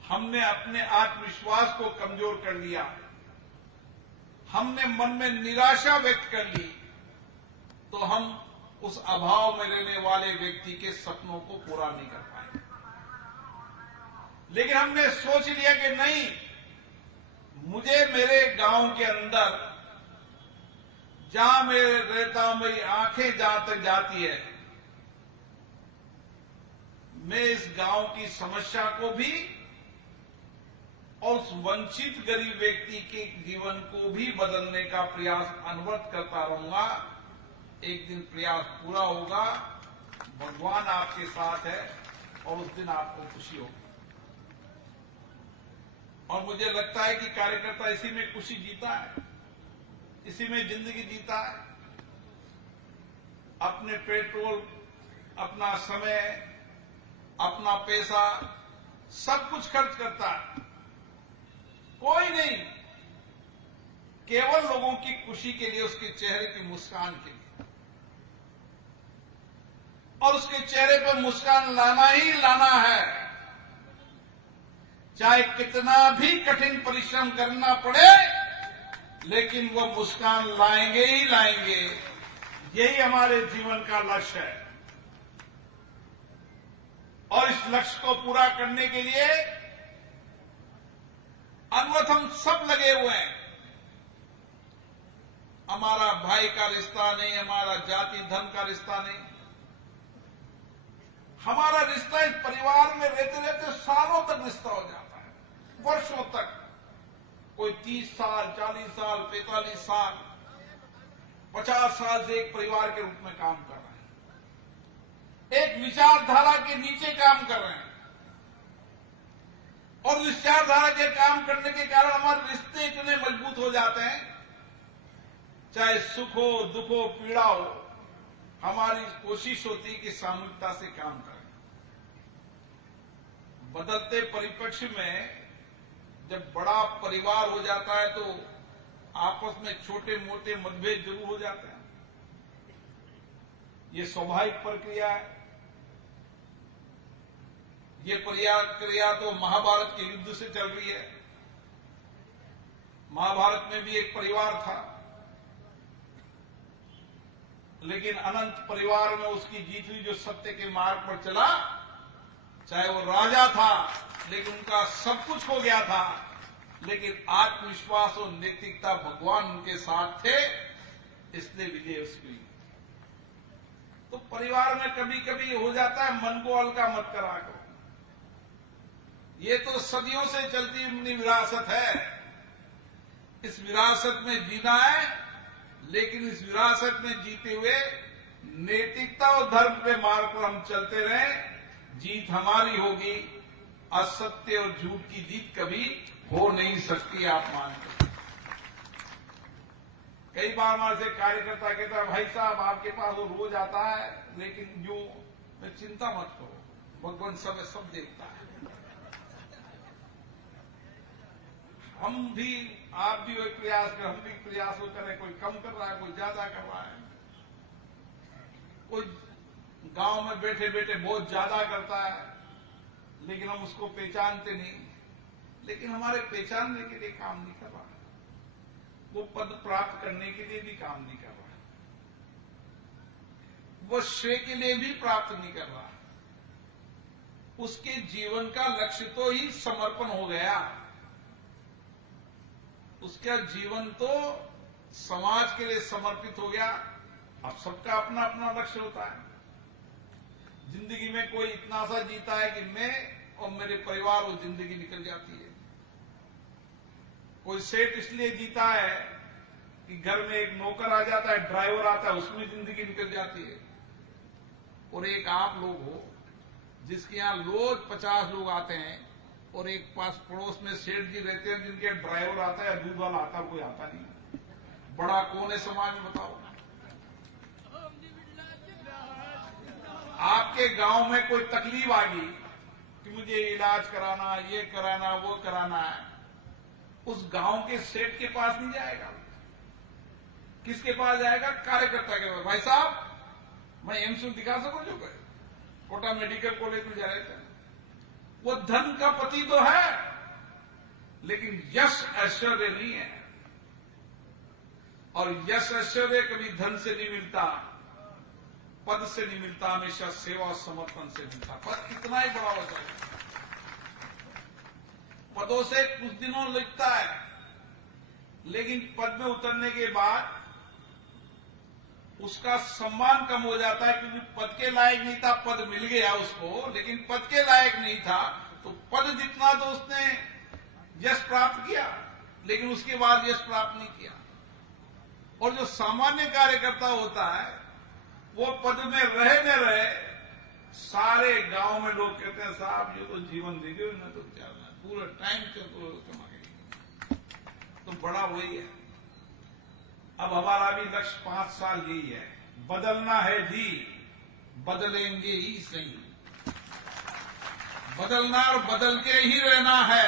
हमने अपने आत्मविश्वास को कमजोर कर लिया, हमने मन में निराशा व्यक्त कर ली, तो हम उस अभाव में रहने वाले व्यक्ति के सपनों को पूरा नहीं कर पाएंगे। लेकिन हमने सोच लिया कि नहीं, मुझे मेरे गांव के अंदर जहां मैं रहता हूं, मेरी आंखें जहां तक जाती है, मैं इस गांव की समस्या को भी और उस वंचित गरीब व्यक्ति के जीवन को भी बदलने का प्रयास अनवरत करता रहूंगा। एक दिन प्रयास पूरा होगा, भगवान आपके साथ है और उस दिन आपको खुशी होगी। और मुझे लगता है कि कार्यकर्ता इसी में खुशी जीता है, इसी में जिंदगी जीता है। अपने पेट्रोल, अपना समय, अपना पैसा सब कुछ खर्च करता है। कोई नहीं, केवल लोगों की खुशी के लिए, उसके चेहरे की मुस्कान के लिए। और उसके चेहरे पर मुस्कान लाना ही लाना है, चाहे कितना भी कठिन परिश्रम करना पड़े, लेकिन वो मुस्कान लाएंगे ही लाएंगे। यही हमारे जीवन का लक्ष्य है। और इस लक्ष्य को पूरा करने के लिए अनवरत हम सब लगे हुए हैं। हमारा भाई का रिश्ता नहीं, हमारा जाति धर्म का रिश्ता नहीं, हमारा रिश्ता इस परिवार में रहते रहते सालों तक रिश्ता हो जाता है, वर्षों तक। कोई 30 साल, 40 साल, 45 साल, 50 साल से एक परिवार के रूप में काम कर रहे हैं, एक विचारधारा के नीचे काम कर रहे हैं। और विचारधारा के काम करने के कारण हमारे रिश्ते इतने मजबूत हो जाते हैं, चाहे सुख हो, दुख हो, पीड़ा हो, हमारी कोशिश होती है कि सामूहिकता से काम करें। बदलते परिप्रेक्ष्य में जब बड़ा परिवार हो जाता है तो आपस में छोटे मोटे मतभेद जरूर हो जाते हैं। ये स्वाभाविक प्रक्रिया है। ये प्रक्रिया तो महाभारत के युद्ध से चल रही है। महाभारत में भी एक परिवार था, लेकिन अनंत परिवार में उसकी जीत हुई जो सत्य के मार्ग पर चला। चाहे वो राजा था, लेकिन उनका सब कुछ हो गया था, लेकिन आत्मविश्वास और नैतिकता भगवान उनके साथ थे, इसलिए विजय उसकी हुई। तो परिवार में कभी कभी हो जाता है, मन को हल्का मत करा करो। ये तो सदियों से चलती अपनी विरासत है। इस विरासत में जीना है, लेकिन इस विरासत में जीते हुए नैतिकता और धर्म के मार्ग पर हम चलते रहें, जीत हमारी होगी। असत्य और झूठ की जीत कभी हो नहीं सकती, आप मानते। कई बार हमारे से कार्यकर्ता कहता है, भाई साहब आपके पास वो रोज आता है, लेकिन जो मैं चिंता मत करो, भगवान सब देखता है। हम भी, आप भी वही प्रयास करें, हम भी प्रयास करें। कोई कम कर रहा है, कोई ज्यादा कर रहा है, कोई गांव में बैठे बैठे बहुत ज्यादा करता है, लेकिन हम उसको पहचानते नहीं। लेकिन हमारे पहचानने के लिए काम नहीं कर रहा, वो पद प्राप्त करने के लिए भी काम नहीं कर रहा, वो श्रेय के लिए भी प्राप्त नहीं कर रहा। उसके जीवन का लक्ष्य तो ही समर्पण हो गया। उसका जीवन तो समाज के लिए समर्पित हो गया। अब सबका अपना अपना लक्ष्य होता है। जिंदगी में कोई इतना सा जीता है कि मैं और मेरे परिवार, वो जिंदगी निकल जाती है। कोई सेठ इसलिए जीता है कि घर में एक नौकर आ जाता है, ड्राइवर आता है, उसमें जिंदगी निकल जाती है। और एक आप लोग हो जिसके यहां रोज 50 लोग आते हैं, और एक पास पड़ोस में सेठ जी रहते हैं जिनके ड्राइवर आता है, दूध वाला आता है, कोई आता नहीं। बड़ा कौन है समाज में, बताओ। आपके गांव में कोई तकलीफ आ गई कि मुझे इलाज कराना, ये कराना, वो कराना है, उस गांव के सेठ के पास नहीं जाएगा। किसके पास जाएगा? कार्यकर्ता के पास। भाई साहब, मैं एम्स में दिखा सकूं जो कोटा मेडिकल कॉलेज में जा रहे थे। वो धन का पति तो है, लेकिन यश ऐश्वर्य नहीं है। और यश ऐश्वर्य कभी धन से नहीं मिलता, पद से नहीं मिलता, हमेशा सेवा और समर्पण से मिलता। पद कितना ही बड़ा होता है, पदों से कुछ दिनों लगता है, लेकिन पद में उतरने के बाद उसका सम्मान कम हो जाता है, क्योंकि पद के लायक नहीं था, पद मिल गया उसको, लेकिन पद के लायक नहीं था, तो पद जितना तो उसने यश प्राप्त किया, लेकिन उसके बाद यश प्राप्त नहीं किया। और जो सामान्य कार्यकर्ता होता है, वो पद में रहे न रहे, सारे गांव में लोग कहते हैं साहब ये तो जीवन दे गए ना, तो क्या पूरा टाइम से तो कमा, तो बड़ा वही है। अब हमारा भी लक्ष्य 5 साल यही है, बदलना है जी, बदलेंगे ही सही, बदलना और बदल के ही रहना है।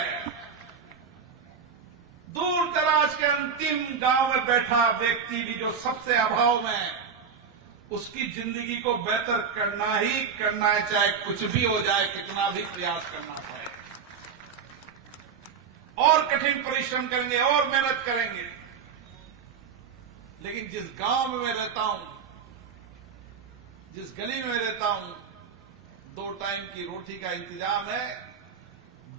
दूर दराज के अंतिम गांव में बैठा व्यक्ति भी जो सबसे अभाव में है, उसकी जिंदगी को बेहतर करना ही करना है, चाहे कुछ भी हो जाए, कितना भी प्रयास करना पड़े। और कठिन परिश्रम करेंगे और मेहनत करेंगे। लेकिन जिस गांव में मैं रहता हूं, जिस गली में रहता हूं, 2 टाइम की रोटी का इंतजाम है।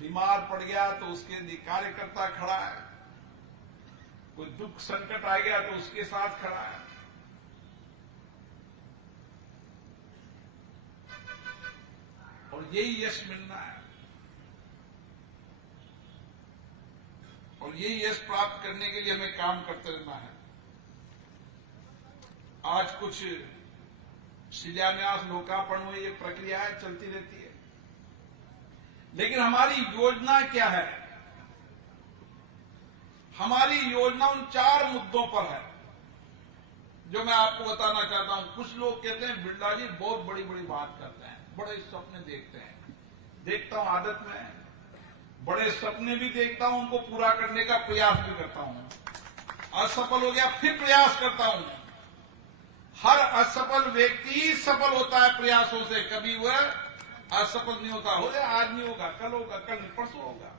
बीमार पड़ गया तो उसके लिए कार्यकर्ता खड़ा है, कोई दुख संकट आ गया तो उसके साथ खड़ा है। और यही यश मिलना है, और यही यश प्राप्त करने के लिए हमें काम करते रहना है। आज कुछ शिलान्यास, लोकार्पण हुई, ये प्रक्रियाएं चलती रहती है, लेकिन हमारी योजना क्या है? हमारी योजना उन 4 मुद्दों पर है जो मैं आपको बताना चाहता हूं। कुछ लोग कहते हैं बिरला जी बहुत बड़ी बड़ी बात करते हैं, बड़े सपने देखते हैं। देखता हूं, आदत में है, बड़े सपने भी देखता हूं, उनको पूरा करने का प्रयास भी करता हूं। असफल हो गया फिर प्रयास करता हूं। हर असफल व्यक्ति सफल होता है प्रयासों से, कभी वह असफल नहीं होता। हो जाए, आज नहीं होगा, कल होगा, कल नहीं, परसों होगा।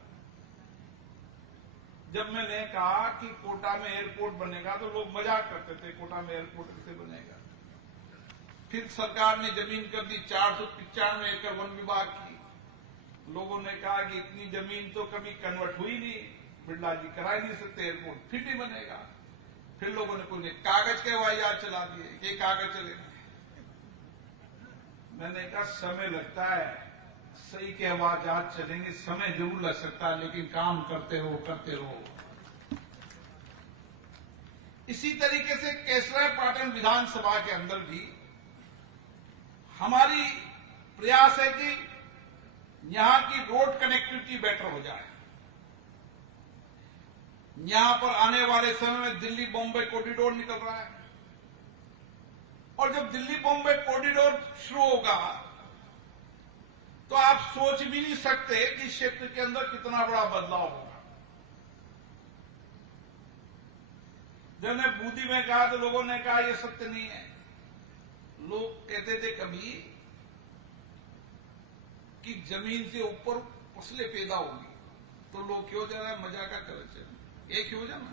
जब मैंने कहा कि कोटा में एयरपोर्ट बनेगा तो लोग मजाक करते थे, कोटा में एयरपोर्ट कैसे बनेगा। फिर सरकार ने जमीन कर दी 495 एकड़ वन विभाग की। लोगों ने कहा कि इतनी जमीन तो कभी कन्वर्ट हुई नहीं, बिरला जी करा ही नहीं सकते एयरपोर्ट, फिर नहीं बनेगा। फिर लोगों ने कोई कागज के वाहियात चला दिए कि कागज चलेगा। मैंने कहा समय लगता है, सही के आवाजात चलेंगे, समय जरूर लग सकता है, लेकिन काम करते रहो, करते रहो। इसी तरीके से केसरापाटन विधानसभा के अंदर भी हमारी प्रयास है कि यहां की रोड कनेक्टिविटी बेटर हो जाए। यहां पर आने वाले समय में दिल्ली बॉम्बे कॉरिडोर निकल रहा है, और जब दिल्ली बॉम्बे कॉरिडोर शुरू होगा तो आप सोच भी नहीं सकते कि क्षेत्र के अंदर कितना बड़ा बदलाव होगा। जब मैं बूंदी में कहा तो लोगों ने कहा यह सत्य नहीं है। लोग कहते थे कभी कि जमीन से ऊपर फसलें पैदा होगी, तो लोग क्यों जा रहे हैं, मजा का करे, ये क्यों जाना।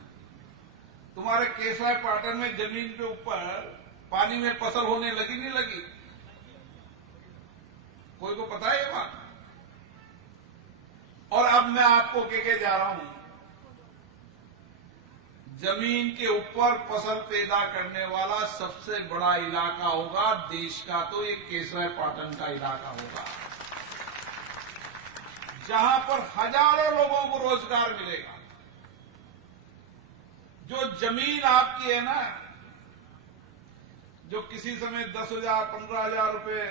तुम्हारे केसरापाटन में जमीन के ऊपर पानी में फसल होने लगी नहीं लगी, कोई को पता है ये बात। और अब मैं आपको कह जा रहा हूं, जमीन के ऊपर फसल पैदा करने वाला सबसे बड़ा इलाका होगा देश का, तो ये केसरापाटन का इलाका होगा, जहां पर हजारों लोगों को रोजगार मिलेगा। जो जमीन आपकी है ना, जो किसी समय 10,000 15,000 रुपए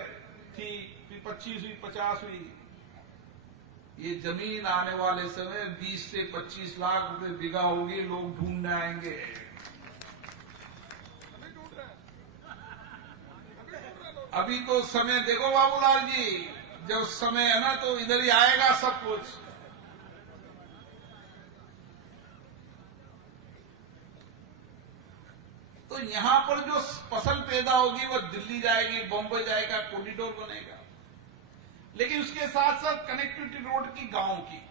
थी, फिर 25 हुई, 50 हुई, ये जमीन आने वाले समय 20 से 25 लाख रुपए बिघा होगी। लोग ढूंढने आएंगे। अभी तो समय देखो बाबूलाल जी, जब समय है ना तो इधर ही आएगा सब कुछ। तो यहां पर जो फसल पैदा होगी वो दिल्ली जाएगी, बॉम्बे जाएगा, कॉरिडोर बनेगा। लेकिन उसके साथ साथ कनेक्टिविटी रोड की गांव की,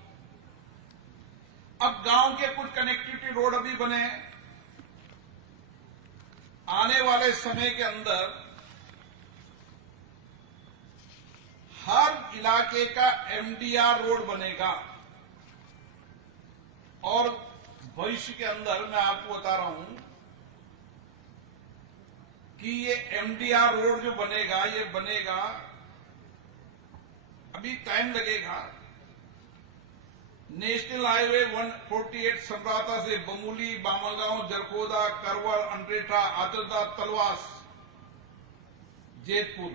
अब गांव के कुछ कनेक्टिविटी रोड अभी बने हैं। आने वाले समय के अंदर हर इलाके का एमडीआर रोड बनेगा और भविष्य के अंदर मैं आपको बता रहा हूं कि ये एमडीआर रोड जो बनेगा, ये बनेगा, अभी टाइम लगेगा। नेशनल हाईवे 148 समराता से बमूली, बामलगांव, जरखोदा, करवर, अंड्रेठा, आदरदा, तलवास, जेतपुर,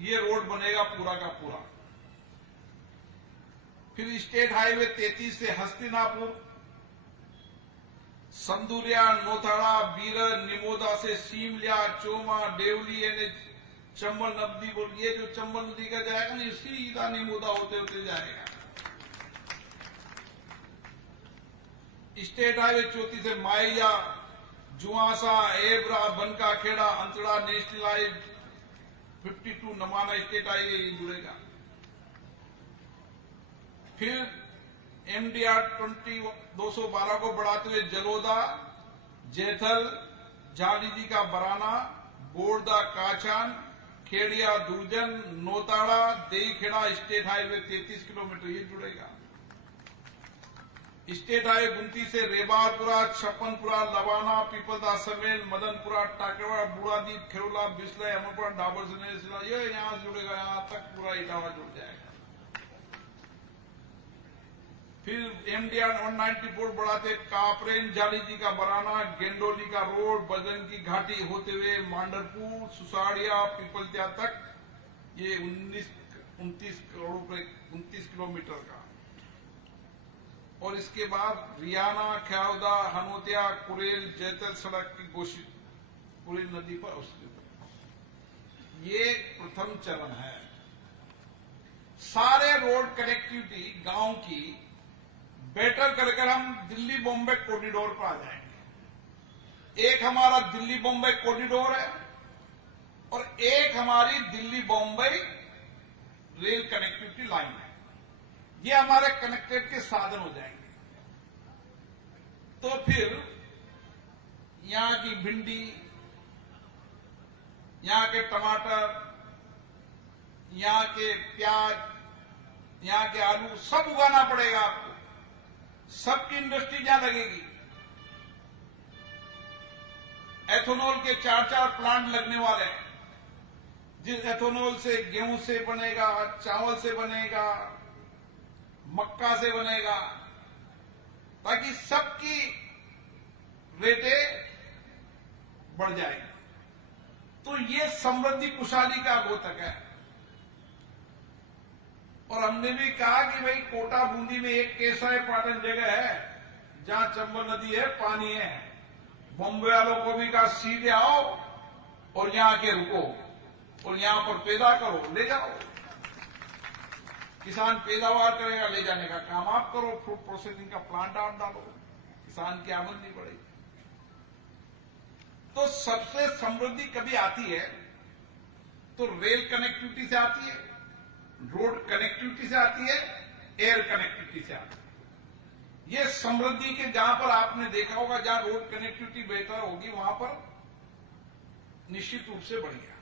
ये रोड बनेगा पूरा का पूरा। फिर स्टेट हाईवे 33 से हस्तिनापुर, संदूरिया, नोथाड़ा, बीरर, निमोदा से सीमलिया, चोमा, देवली यानी चंबल नदी बोल, ये जो चंबल नदी का जाएगा ना, सीधा निमोदा होते होते जाएगा। स्टेट हाईवे 34 से माइया, जुआसा, एबरा, बनका खेड़ा, अंतड़ा, नेशनल हाईवे 52 नमाना स्टेट हाईवे ये जुड़ेगा। फिर एमडीआर 212 को बढ़ाते हुए जलोदा, जैथल, झालीजी का बराना, बोरदा, काचान, खेड़िया, दुर्जन, Notada, Deikheda, state highway 33 kilometre ये जुड़ेगा। स्टेट हाईवे 29 से रेबारपुरा, छप्पनपुरा, लवाना, पीपलदा, समेल, मदनपुरा, टाकरवा, बूढ़ादीप, खेरोला, बिस्ला, अमरपुरा, डाबर से ये यहां से जुड़ेगा, यहां तक पूरा इटावा जुड़ जाएगा। फिर एमडीआर 194 बढ़ाते कापरेन, जालीजी का बराना, गेंडोली का रोड, बजन की घाटी होते हुए मांडरपुर, सुसाड़िया, पिपलतिया तक ये 29 किलोमीटर का। और इसके बाद रियाना, ख्यावदा, हनोतिया, कुरेल, जैतल सड़क की घोषित कुरेल नदी पर उसके ये प्रथम चरण है। सारे रोड कनेक्टिविटी गांव की बेटर कर हम दिल्ली बॉम्बे कॉरिडोर पर आ जाएंगे। एक हमारा दिल्ली बॉम्बे कॉरिडोर है और एक हमारी Delhi Bombay rail connectivity line है। ये हमारे कनेक्टेड के साधन हो जाएंगे। तो फिर यहां की भिंडी, यहां के टमाटर, यहां के प्याज, यहां के आलू सब उगाना पड़ेगा आपको। सबकी इंडस्ट्री जहां लगेगी। एथेनॉल के 4 प्लांट लगने वाले हैं, जिस एथेनॉल से गेहूं से बनेगा, चावल से बनेगा, मक्का से बनेगा, ताकि सबकी रेटें बढ़ जाएगी। तो ये समृद्धि खुशहाली का द्योतक है। और हमने भी कहा कि भाई कोटा बूंदी में एक केसराय पाटन जगह है जहां चंबल नदी है, पानी है। बॉम्बे वालों को भी कहा सीधे आओ और यहां के रुको और यहां पर पैदा करो, ले जाओ। किसान पैदावार करेगा, ले जाने का काम आप करो, फूड प्रोसेसिंग का प्लांट आप डालो, किसान की आमदनी बढ़ेगी। तो सबसे समृद्धि कभी आती है तो रेल कनेक्टिविटी से आती है, रोड कनेक्टिविटी से आती है, एयर कनेक्टिविटी से आती है। ये समृद्धि के जहां पर आपने देखा होगा, जहां रोड कनेक्टिविटी बेहतर होगी वहां पर निश्चित रूप से बढ़ेगा।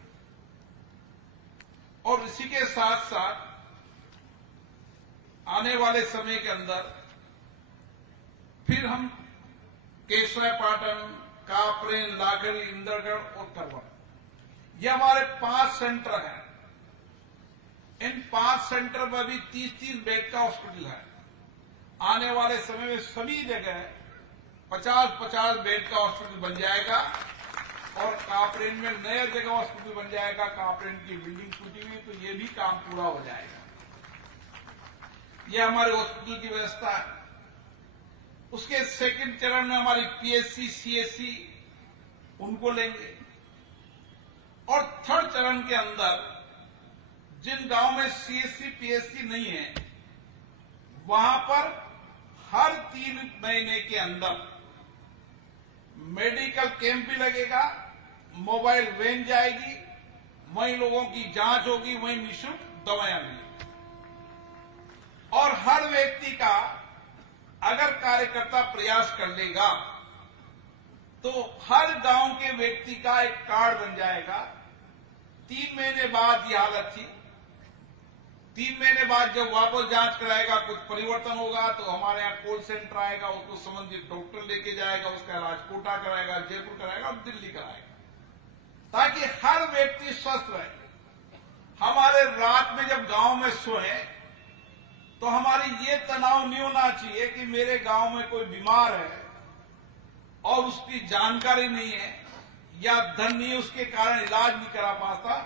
और इसी के साथ साथ आने वाले समय के अंदर फिर हम केसराय पाटन, कापरेन, लाखड़ी, इंदरगढ़ और करवर, ये हमारे 5 सेंटर हैं। इन 5 सेंटर में भी 30-30 बेड का हॉस्पिटल है। आने वाले समय में सभी जगह 50-50 बेड का हॉस्पिटल बन जाएगा और कापरेन में नया जगह हॉस्पिटल बन जाएगा। कापरेन की बिल्डिंग टूटी हुई, तो ये भी काम पूरा हो जाएगा। ये हमारे हॉस्पिटल की व्यवस्था है। उसके सेकंड चरण में हमारी पीएससी, सीएससी उनको लेंगे और थर्ड चरण के अंदर जिन गांव में सीएससी, पीएससी नहीं है, वहां पर हर 3 महीने के अंदर मेडिकल कैंप भी लगेगा, मोबाइल वैन जाएगी, वहीं लोगों की जांच होगी, वहीं निःशुल्क दवाएं मिलेंगी। और हर व्यक्ति का अगर कार्यकर्ता प्रयास कर लेगा तो हर गांव के व्यक्ति का एक कार्ड बन जाएगा। 3 महीने बाद ये हालत थी, 3 महीने बाद जब वापस जांच कराएगा कुछ परिवर्तन होगा तो हमारे यहां कॉल सेंटर आएगा, उसको संबंधित डॉक्टर लेके जाएगा, उसका इलाज कोटा कराएगा, जयपुर कराएगा और दिल्ली कराएगा, ताकि हर व्यक्ति स्वस्थ रहे। हमारे रात में जब गांव में सोए तो हमारी ये तनाव नहीं होना चाहिए कि मेरे गांव में कोई बीमार है और उसकी जानकारी नहीं है या धन नहीं है, उसके कारण इलाज नहीं करा पाता।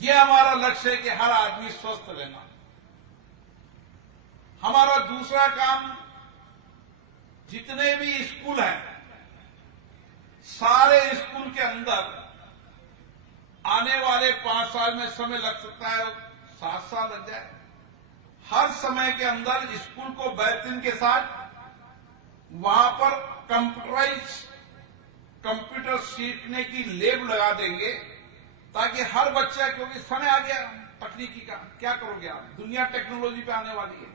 यह हमारा लक्ष्य है कि हर आदमी स्वस्थ रहना। हमारा दूसरा काम, जितने भी स्कूल हैं, सारे स्कूल के अंदर आने वाले 5 साल में समय लग सकता है, 7 साल लग जाए, हर समय के अंदर स्कूल को बेहतरीन के साथ वहां पर कंप्यूटर सीखने की लैब लगा देंगे, ताकि हर बच्चा, क्योंकि समय आ गया तकनीकी का, क्या करोगे आप, दुनिया टेक्नोलॉजी पे आने वाली है।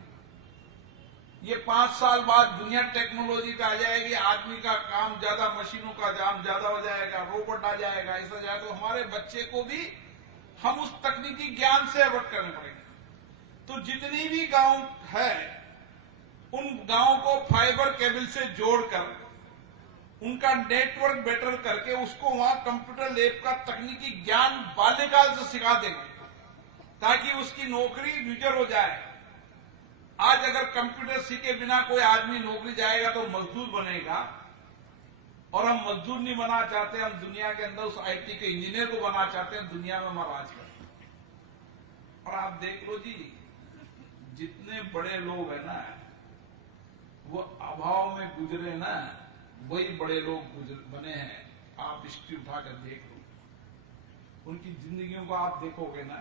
ये 5 साल बाद दुनिया टेक्नोलॉजी पे आ जाएगी, आदमी का काम ज्यादा, मशीनों का काम ज्यादा हो जाएगा, रोबोट आ जाएगा, ऐसा जाएगा, तो हमारे बच्चे को भी हम उस तकनीकी ज्ञान से अवगत करने पड़ेंगे। तो जितनी भी गांव है उन गांव को फाइबर केबल से जोड़कर उनका नेटवर्क बेटर करके उसको वहां कंप्यूटर लैब का तकनीकी ज्ञान बाल्यकाल से सिखा देंगे, ताकि उसकी नौकरी न्यूजर हो जाए। आज अगर कंप्यूटर सीखे बिना कोई आदमी नौकरी जाएगा तो मजदूर बनेगा, और हम मजदूर नहीं बनना चाहते, हम दुनिया के अंदर उस आईटी के इंजीनियर को बनना चाहते हैं, दुनिया में हम राज करें। और आप देख लो जी, जितने बड़े लोग हैं ना, वो अभाव में गुजरे ना, वही बड़े लोग बने हैं। आप हिस्ट्री उठाकर देख लो, उनकी जिंदगियों को आप देखोगे ना,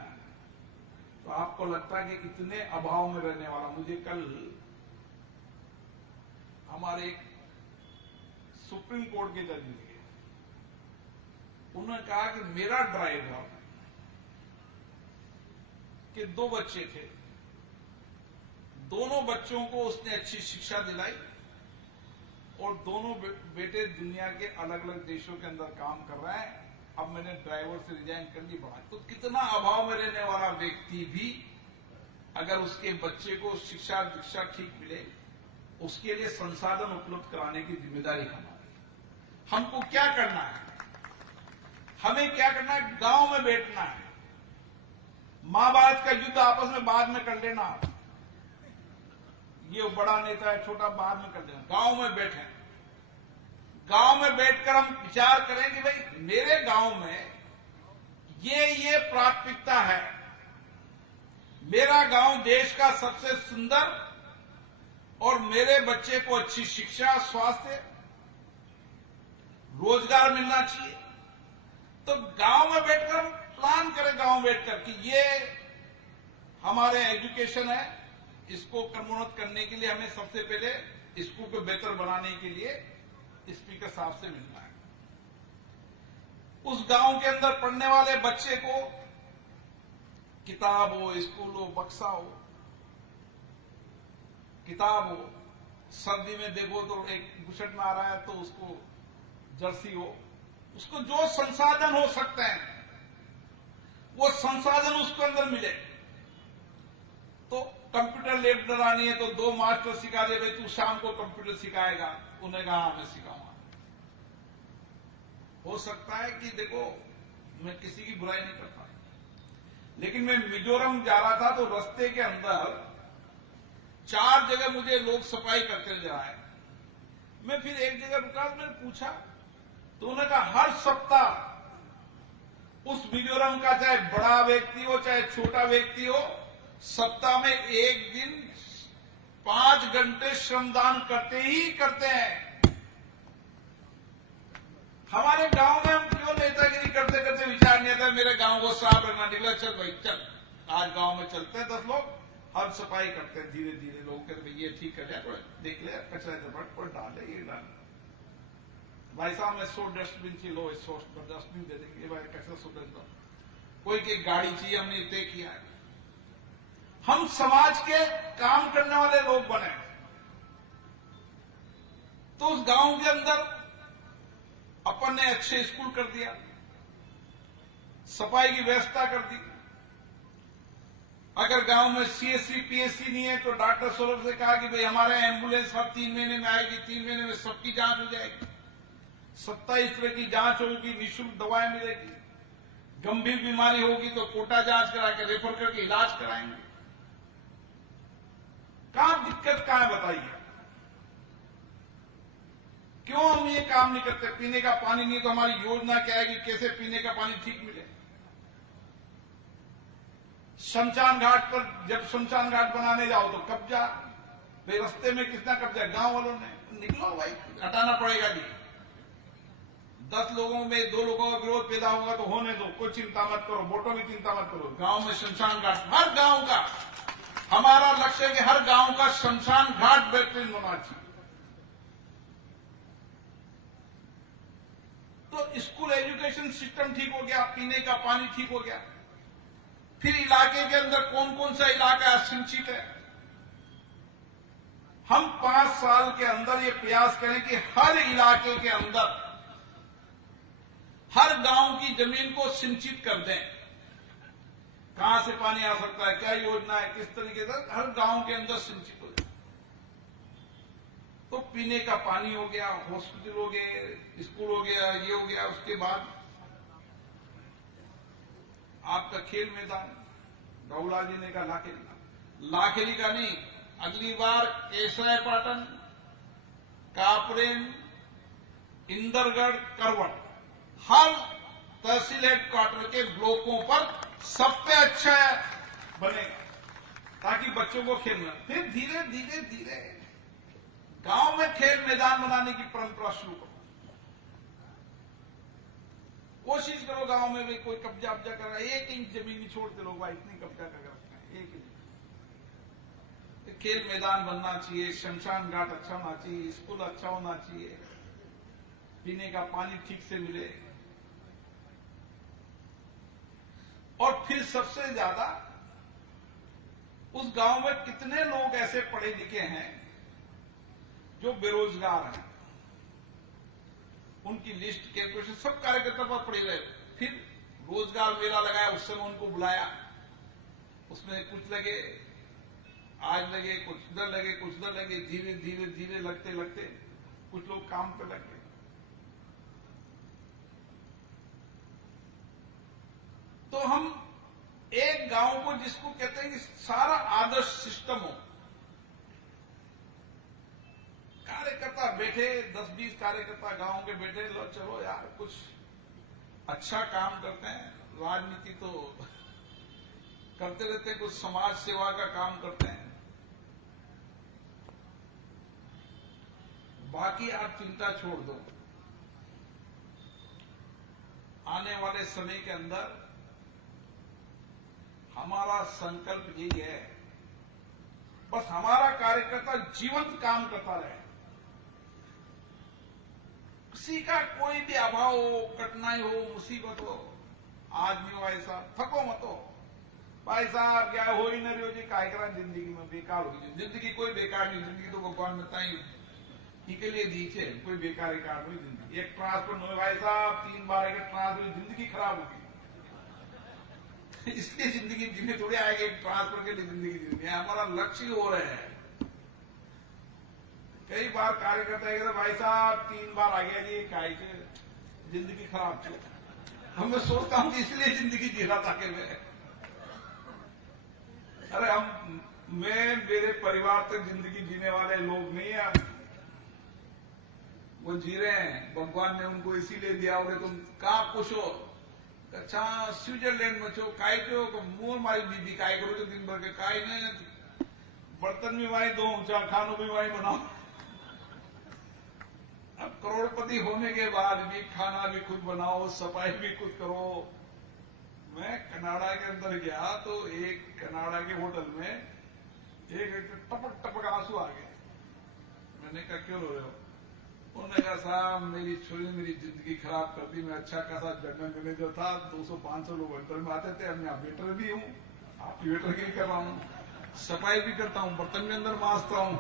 तो आपको लगता है कि इतने अभाव में रहने वाला। मुझे कल हमारे एक सुप्रीम कोर्ट के जज मिले, उन्होंने कहा कि मेरा ड्राइवर के 2 बच्चे थे, दोनों बच्चों को उसने अच्छी शिक्षा दिलाई और दोनों बेटे दुनिया के अलग अलग देशों के अंदर काम कर रहे हैं। अब मैंने ड्राइवर से रिजाइन कर ली, बढ़ा। तो कितना अभाव में रहने वाला व्यक्ति भी अगर उसके बच्चे को शिक्षा दीक्षा ठीक मिले, उसके लिए संसाधन उपलब्ध कराने की जिम्मेदारी हमारी। हमको क्या करना है, हमें क्या करना है, गांव में बैठना है। महाभारत का युद्ध आपस में बाद में कर लेना, ये बड़ा नेता है, छोटा बाद में कर देना। गांव में बैठे, गांव में बैठकर हम विचार करें कि भाई मेरे गांव में ये प्राथमिकता है, मेरा गांव देश का सबसे सुंदर, और मेरे बच्चे को अच्छी शिक्षा, स्वास्थ्य, रोजगार मिलना चाहिए। तो गांव में बैठकर हम प्लान करें, गांव में बैठकर कि ये हमारे एजुकेशन है, इसको क्रमोन्नत करने के लिए हमें सबसे पहले स्कूल को बेहतर बनाने के लिए स्पीकर साहब से मिलना है। उस गांव के अंदर पढ़ने वाले बच्चे को किताब हो, स्कूल हो, बक्सा हो, किताब हो, सर्दी में देखो तो एक बुशर्ट में आ रहा है तो उसको जर्सी हो, उसको जो संसाधन हो सकते हैं वो संसाधन उसको अंदर मिले। तो कंप्यूटर लैब डरानी है तो 2 मास्टर सिखा दे, भाई तू शाम को कंप्यूटर सिखाएगा, उन्हें कहा मैं सिखाऊंगा। हो सकता है कि देखो, मैं किसी की बुराई नहीं करता, लेकिन मैं मिजोरम जा रहा था तो रास्ते के अंदर 4 जगह मुझे लोग सफाई करते नजर आए। मैं फिर एक जगह रुका, मैंने पूछा तो उन्होंने कहा हर सप्ताह उस मिजोरम का चाहे बड़ा व्यक्ति हो चाहे छोटा व्यक्ति हो, सप्ताह में एक दिन 5 घंटे श्रमदान करते ही करते हैं। हमारे गांव में हम क्यों नेतागिरी करते करते विचार नहीं आता मेरे गांव को साफ रखना, निकला चल भाई चल, आज गांव में चलते हैं 10 लोग, हम सफाई करते हैं धीरे धीरे। लोग कहते भाई ये ठीक कर जाए, तो देख ले कचरा झपट पर डाले, ये डाल। भाई साहब मैं 100 डस्टबिन चाहिए, लो 100 डस्टबिन दे देंगे। ये भाई कैसे 100 दो, कोई की गाड़ी चाहिए, हमने तय किया है। हम समाज के काम करने वाले लोग बने, तो उस गांव के अंदर अपन ने अच्छे स्कूल कर दिया, सफाई की व्यवस्था कर दी। अगर गांव में सीएससी पीएससी नहीं है तो डॉक्टर सौरभ से कहा कि भाई हमारे एम्बुलेंस हर 3 महीने में आएगी, 3 महीने में सबकी जांच हो जाएगी, 27 तरह की जांच होगी, निःशुल्क दवाएं मिलेगी, गंभीर बीमारी होगी तो कोटा जांच करा के रेफर करके इलाज कराएंगे। कहां दिक्कत कहां है बताइए? क्यों हम ये काम नहीं करते? पीने का पानी नहीं तो हमारी योजना क्या है कि कैसे पीने का पानी ठीक मिले। शमशान घाट पर जब शमशान घाट बनाने जाओ तो कब्जा, भाई रास्ते में कितना कब्जा? गांव वालों ने, निकलो भाई, हटाना पड़ेगा जी। 10 लोगों में 2 लोगों का विरोध पैदा होगा तो होने दो, कोई चिंता मत करो, वोटों की चिंता मत करो। गांव में शमशान घाट, हर गांव का हमारा लक्ष्य है कि हर गांव का शमशान घाट बेहतरीन होना चाहिए। तो स्कूल एजुकेशन सिस्टम ठीक हो गया, पीने का पानी ठीक हो गया। फिर इलाके के अंदर कौन कौन सा इलाका असिंचित है? हम 5 साल के अंदर ये प्रयास करें कि हर इलाके के अंदर, हर गांव की जमीन को सिंचित कर दें। कहां से पानी आ सकता है, क्या योजना है, किस तरीके से हर गांव के अंदर सिंचित हो जाए। तो पीने का पानी हो गया, हॉस्पिटल हो गए, स्कूल हो गया, ये हो गया। उसके बाद आपका खेल मैदान, गौला जी ने कहा लाखेली का नहीं, अगली बार केसरापाटन, कापरेन, इंदरगढ़, करवट, हर तहसील हेडक्वार्टर के ब्लॉकों पर सब पे अच्छा बनेगा ताकि बच्चों को खेलना। फिर धीरे धीरे धीरे गांव में खेल मैदान बनाने की परंपरा शुरू करो। कोशिश करो गांव में भी कोई कब्जा अब्जा कर रहा है, 1 इंच जमीन नहीं छोड़ते लोग भाई, इतनी कब्जा कर रखते हैं, 1 इंच। खेल मैदान बनना चाहिए, शमशान घाट अच्छा होना चाहिए, स्कूल अच्छा होना चाहिए, पीने का पानी ठीक से मिले। और फिर सबसे ज्यादा उस गांव में कितने लोग ऐसे पढ़े लिखे हैं जो बेरोजगार हैं, उनकी लिस्ट कैलकुलेशन सब कार्यकर्ता पर पड़ी रहे। फिर रोजगार मेला लगाया, उस समय उनको बुलाया, उसमें कुछ लगे, आज लगे, कुछ उधर लगे, कुछ उधर लगे, धीरे धीरे धीरे लगते लगते कुछ लोग काम पे लग गए। तो हम एक गांव को जिसको कहते हैं कि सारा आदर्श सिस्टम हो, कार्यकर्ता बैठे, 10-20 कार्यकर्ता गांव के बैठे, लो चलो यार कुछ अच्छा काम करते हैं, राजनीति तो करते रहते, कुछ समाज सेवा का काम करते हैं, बाकी आप चिंता छोड़ दो। आने वाले समय के अंदर हमारा संकल्प यही है, बस हमारा कार्यकर्ता जीवंत काम करता रहे, किसी का कोई भी अभाव हो, कठिनाई हो, मुसीबत हो, आदमी हो ऐसा थको मत हो भाई साहब, क्या हो ही न रही हो जी, काय करा जिंदगी में, बेकार होगी जिंदगी। कोई बेकार नहीं, जिंदगी तो भगवान ने ताई के लिए दी है, कोई बेकार ही कार नहीं जिंदगी। एक ट्रांसफर नहीं भाई साहब, 3 बार अगर ट्रांसफर, जिंदगी खराब होगी। इसलिए जिंदगी जीने थोड़ी आएगी ट्रांसफर के लिए जिंदगी जीनी है, हमारा लक्ष्य हो रहा है। कई बार कार्यकर्ता कहते भाई साहब 3 बार आ गया जी, काय से जिंदगी खराब चल। हम मैं सोचता हूं कि इसलिए जिंदगी जी रहा था कि अरे मैं मेरे परिवार तक जिंदगी जीने वाले लोग नहीं है, वो जी रहे हैं, भगवान ने उनको इसीलिए दिया होगा। तुम कहां खुश हो? अच्छा स्विट्जरलैंड में छो, काय करो मोर मारी बीबी, काय करो तो दिन भर के काय नहीं, बर्तन भी मारी दो, खानों भी मारी बनाओ। अब करोड़पति होने के बाद भी खाना भी खुद बनाओ, सफाई भी खुद करो। मैं कनाडा के अंदर गया तो एक कनाडा के होटल में एक टपक टपक आंसू आ गए। मैंने कहा क्यों रो रहे हो? उन्होंने कहा साहब मेरी छोरी ने मेरी जिंदगी खराब कर दी। मैं अच्छा खासा जनरल मैनेजर था, 200-500 लोग वेटर में आते थे, अब मैं वेटर भी हूँ, आपकी वेटर की कर रहा हूँ, सफाई भी करता हूँ, बर्तन भी अंदर मांजता हूँ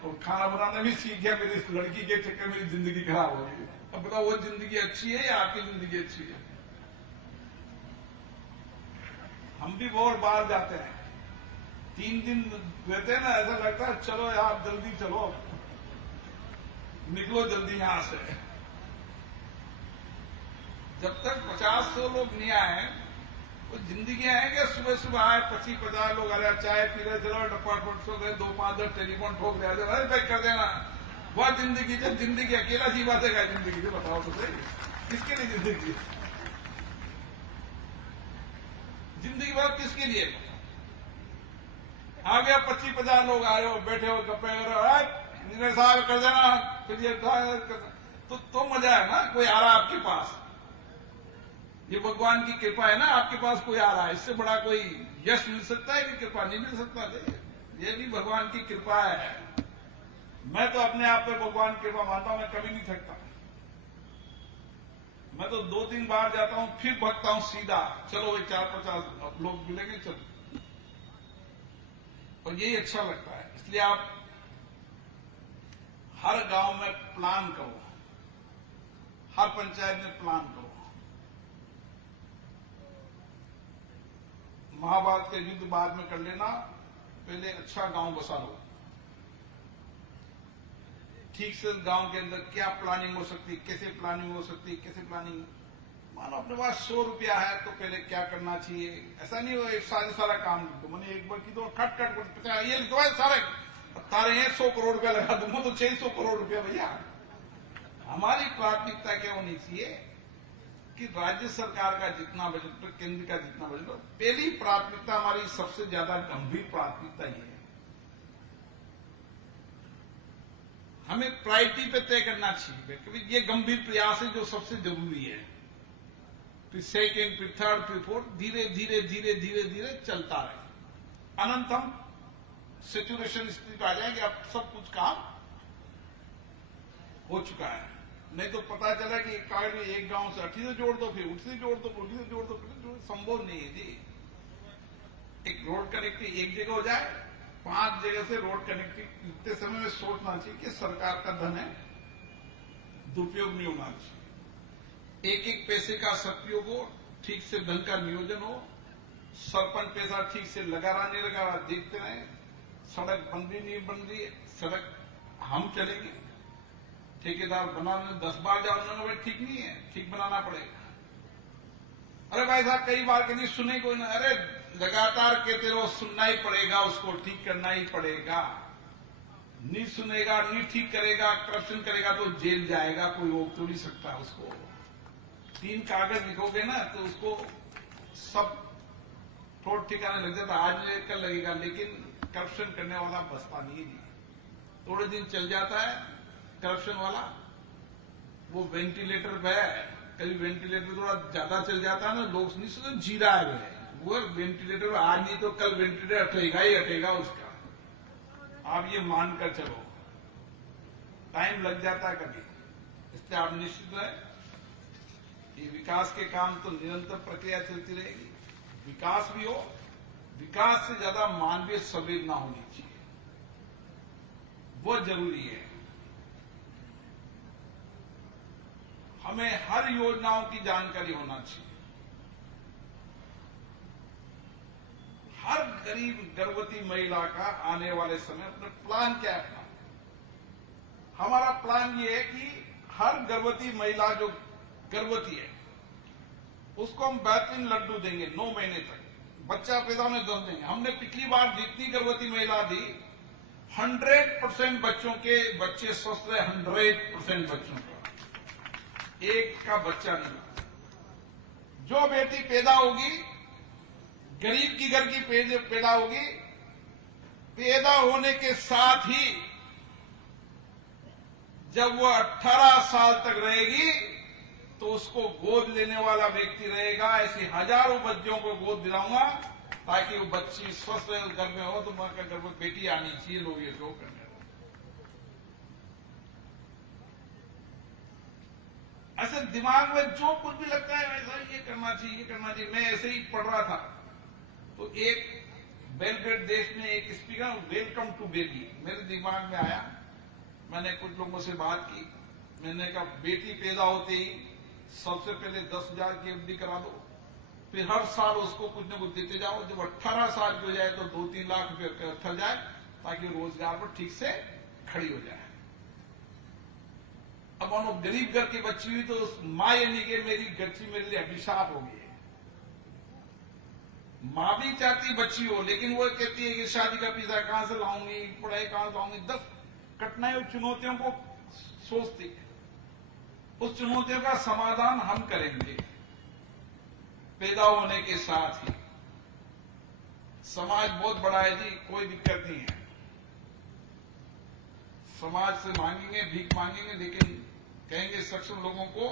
और खाना बनाना भी सीख गया। मेरी इस लड़की के चक्कर मेरी जिंदगी खराब हो गई। अब बताओ वो जिंदगी अच्छी है या आपकी जिंदगी अच्छी है? हम भी बहुत बाहर जाते हैं, 3 दिन रहते हैं ना, ऐसा लगता है चलो यार जल्दी चलो, निकलो जल्दी यहां से। जब तक 50-100 लोग नहीं आए वो जिंदगी आएंगे। सुबह सुबह आए 25-50 लोग, अरे चाय पी रहे, चलो डिपार्टमेंट सो गए, 2-5-10 टेलीफोन ठोक दिया, अरे पैक कर देना। वह जिंदगी, जब जिंदगी अकेला जी बात है जिंदगी से, बताओ तो सही, किसके लिए जिंदगी? जिंदगी बात किसके लिए? आ गया 25-50 लोग आए हो, बैठे हो, गप्पे इंजीनियर साहब कर देना, फिर ये तो मजा है ना, कोई आ रहा आपके पास। ये भगवान की कृपा है ना, आपके पास कोई आ रहा है, इससे बड़ा कोई यश मिल सकता है कि कृपा नहीं मिल सकता? ये भी भगवान की कृपा है। मैं तो अपने आप पे भगवान की कृपा मानता हूं, मैं कभी नहीं थकता। मैं तो 2-3 बार जाता हूं, फिर भगता हूं सीधा, चलो भाई 4-50 लोग मिलेंगे, चलो। और यही अच्छा लगता है। इसलिए आप हर गांव में प्लान करो, हर पंचायत में प्लान करो। महाभारत के युद्ध बाद में कर लेना, पहले अच्छा गांव बसा लो। ठीक से गांव के अंदर क्या प्लानिंग हो सकती, कैसे प्लानिंग हो सकती, कैसे प्लानिंग। मानो अपने पास 100 रुपया है तो पहले क्या करना चाहिए। ऐसा नहीं हो एक सारा काम लिख दो, मैंने एक बार की तो खट 50 ये लिख दो सारे तारे हैं, 100 करोड़ रुपया लगा दूंगा तो 600 करोड़ रुपया। भैया हमारी प्राथमिकता क्या होनी चाहिए कि राज्य सरकार का जितना बजट, केंद्र का जितना बजट हो, पहली प्राथमिकता हमारी सबसे ज्यादा गंभीर प्राथमिकता ये है, हमें प्रायोरिटी पे तय करना चाहिए कि ये गंभीर प्रयास है जो सबसे जरूरी है। फिर सेकेंड, फिर थर्ड, फिर फोर्थ, धीरे धीरे धीरे धीरे धीरे चलता रहे। अनंत हम सेचुरेशन स्थिति पे आ जाएंगे, अब सब कुछ काम हो चुका है। नहीं तो पता चला कि एक गांव से 80 से जोड़ दो, फिर उससे जोड़ दो, उसी से जोड़ दो, फिर संभव नहीं है जी। एक रोड कनेक्टिविटी एक जगह हो जाए, 5 जगह से रोड कनेक्टिविटी इतने समय में सोचना चाहिए कि सरकार का धन है, दुरुपयोग नहीं होना चाहिए। एक पैसे का सदुपयोग हो, ठीक से धन का नियोजन हो, सरपंच पैसा ठीक से लगा रहा नहीं लगा रहा देखते रहे। सड़क बन रही नहीं बन रही, सड़क हम चलेंगे, ठेकेदार बनाने 10 बार जाओ, भाई ठीक नहीं है, ठीक बनाना पड़ेगा। अरे भाई साहब कई बार के नहीं सुने कोई ना, अरे लगातार कहते रहो, सुनना ही पड़ेगा, उसको ठीक करना ही पड़ेगा। नहीं सुनेगा, नहीं ठीक करेगा, करप्शन करेगा तो जेल जाएगा, कोई रोक तो नहीं सकता उसको। 3 कागज लिखोगे ना तो उसको सब ठोट ठिकाने लग जाता, आज कल लगेगा, लेकिन करप्शन करने वाला बसता नहीं है। थोड़े दिन चल जाता है करप्शन वाला, वो वेंटिलेटर पे है, कभी वेंटिलेटर थोड़ा ज्यादा चल जाता है ना, लोग नहीं सुनते जी रहा है वो वेंटिलेटर, आज नहीं तो कल वेंटिलेटर हटेगा ही हटेगा उसका। आप ये मानकर चलो, टाइम लग जाता है कभी। इसलिए आप निश्चित रहे कि विकास के काम तो निरंतर प्रक्रिया चलती रहेगी। विकास भी हो, विकास से ज्यादा मानवीय संवेदना होनी चाहिए, वो जरूरी है। हमें हर योजनाओं की जानकारी होना चाहिए। हर गरीब गर्भवती महिला का आने वाले समय अपना प्लान क्या है अपना। हमारा प्लान ये है कि हर गर्भवती महिला जो गर्भवती है उसको हम बेहतरीन लड्डू देंगे 9 महीने तक, बच्चा पैदा होने 10 देंगे। हमने पिछली बार जितनी गर्भवती महिला दी 100% बच्चों के बच्चे स्वस्थ रहे, 100% बच्चों का, एक का बच्चा नहीं। जो बेटी पैदा होगी गरीब की घर की पैदा होगी, पैदा होने के साथ ही जब वो 18 साल तक रहेगी तो उसको गोद लेने वाला व्यक्ति रहेगा। ऐसी हजारों बच्चों को गोद दिलाऊंगा ताकि वो बच्ची स्वस्थ रहे, घर में हो तो मां का घर में बेटी आनी चाहिए। लोग ये शो करने ऐसे दिमाग में जो कुछ भी लगता है ऐसा ये करना चाहिए, ये करना चाहिए। मैं ऐसे ही पढ़ रहा था तो एक बेलग्रेड देश में एक स्पीकर वेलकम टू बेबी मेरे दिमाग में आया। मैंने कुछ लोगों से बात की, मैंने कहा बेटी पैदा होते ही सबसे पहले 10,000 की एफडी करा दो, फिर हर साल उसको कुछ न कुछ देते जाओ। जब 18 साल की हो जाए तो 2-3 लाख रुपए इकट्ठा जाए ताकि रोजगार पर ठीक से खड़ी हो जाए। अब मानो गरीब घर की बच्ची हुई तो उस मां ये नहीं कि मेरी बच्ची मेरे लिए अभिशाप हो गई है। मां भी चाहती बच्ची हो, लेकिन वो कहती है कि शादी का पैसा कहां से लाऊंगी, पढ़ाई कहां से लाऊंगी, 10 कठिनाई और चुनौतियों को सोचती है। उस चुनौतियों का समाधान हम करेंगे पैदा होने के साथ ही। समाज बहुत बड़ा है जी, कोई दिक्कत नहीं है। समाज से मांगेंगे, भीख मांगेंगे, लेकिन कहेंगे सक्षम लोगों को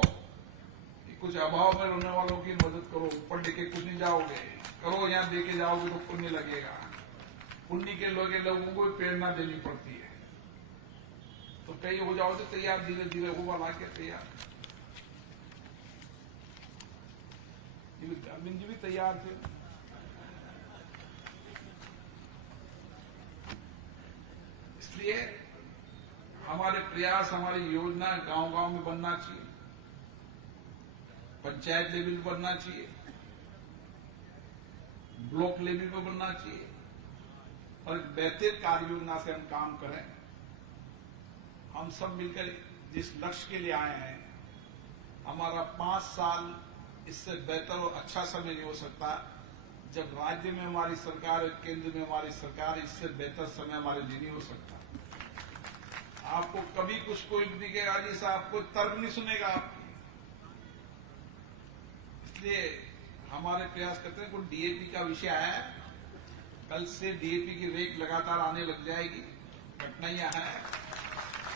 कि कुछ अभाव में रहने वालों की मदद करो। ऊपर लेके कुछ नहीं जाओगे, करो यहां देके जाओगे तो पुण्य लगेगा। पुण्य के लोगों को प्रेरणा देनी पड़ती है। तो कई हो जाओ तो तैयार, धीरे धीरे होगा लाके तैयार। अरविंद जी भी तैयार थे। इसलिए हमारे प्रयास, हमारी योजना गांव-गांव में बनना चाहिए, पंचायत लेवल पर बनना चाहिए, ब्लॉक लेवल पर बनना चाहिए और एक बेहतर कार्य योजना से हम काम करें। हम सब मिलकर जिस लक्ष्य के लिए आए हैं, हमारा 5 साल इससे बेहतर और अच्छा समय नहीं हो सकता। जब राज्य में हमारी सरकार और केंद्र में हमारी सरकार, इससे बेहतर समय हमारे लिए नहीं हो सकता। आपको कभी कुछ कोई दिखेगा जी साहब, कोई तर्क नहीं सुनेगा आपकी। इसलिए हमारे प्रयास करते हैं। कोई डीएपी का विषय आया है, कल से डीएपी की रेट लगातार आने लग जाएगी। कठिनाइयां हैं,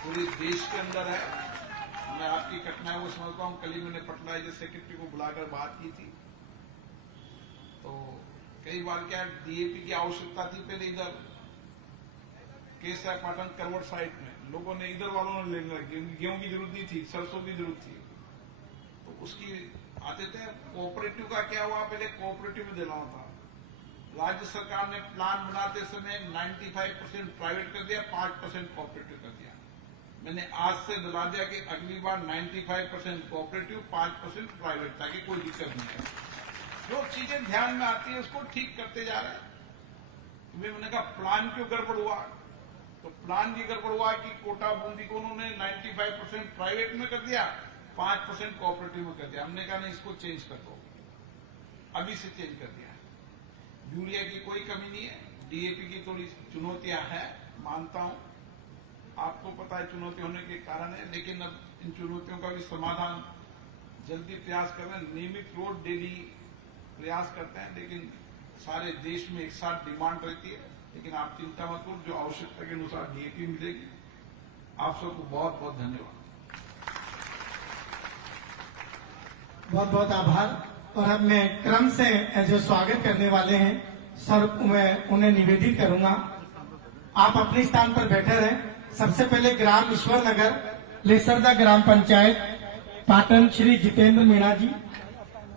पूरे देश के अंदर है। मैं आपकी कठिनाई को समझता हूं। कल ही मैंने फर्टिलाइजर सेक्रेटरी को बुलाकर बात की थी, तो कई बार क्या डीएपी की आवश्यकता थी पहले इधर केसरा पाटन करवट साइड में, लोगों ने इधर वालों ने लेने लगे। गेहूं की जरूरत नहीं थी, सरसों की जरूरत थी, तो उसकी आते थे। कोऑपरेटिव का क्या हुआ, पहले कोऑपरेटिव में देना था। राज्य सरकार ने प्लान बनाते समय 95% प्राइवेट कर दिया, 5% कोऑपरेटिव कर दिया। मैंने आज से दिला दिया कि अगली बार 95% कोऑपरेटिव, 5% प्राइवेट, ताकि कोई दिक्कत नहीं है। जो चीजें ध्यान में आती है उसको ठीक करते जा रहे हैं। मैंने कहा प्लान क्यों गड़बड़ हुआ, तो प्लान की गड़बड़ हुआ कि कोटा बूंदी को उन्होंने 95% प्राइवेट में कर दिया, 5% कोऑपरेटिव में कर दिया। हमने कहा नहीं, इसको चेंज कर दो, अभी से चेंज कर दिया। यूरिया की कोई कमी नहीं है, डीएपी की थोड़ी चुनौतियां हैं, मानता हूं, आपको पता है चुनौती होने के कारण है, लेकिन अब इन चुनौतियों का भी समाधान जल्दी प्रयास कर रहे हैं। नियमित रोज डेली प्रयास करते हैं, लेकिन सारे देश में एक साथ डिमांड रहती है। लेकिन आप चिंता मत करो, जो आवश्यकता के अनुसार डीएपी मिलेगी। आप सबको बहुत बहुत धन्यवाद। बहुत बहुत आभार। और अब मैं क्रम से जो स्वागत करने वाले हैं सर, मैं उन्हें निवेदित करूंगा, आप अपने स्थान पर बैठे रहें। सबसे पहले ग्राम ईश्वर नगर लेसरदा ग्राम पंचायत पाटन श्री जितेंद्र मीणा जी,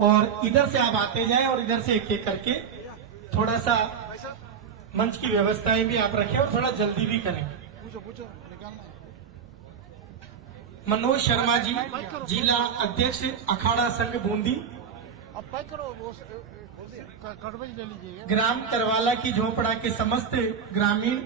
और इधर से आप आते जाएं और इधर से एक एक करके थोड़ा सा मंच की व्यवस्थाएं भी आप रखें और थोड़ा जल्दी भी करें। मनोज शर्मा जी, जिला अध्यक्ष अखाड़ा संघ बूंदी। ग्राम करवाला की झोपड़ा के समस्त ग्रामीण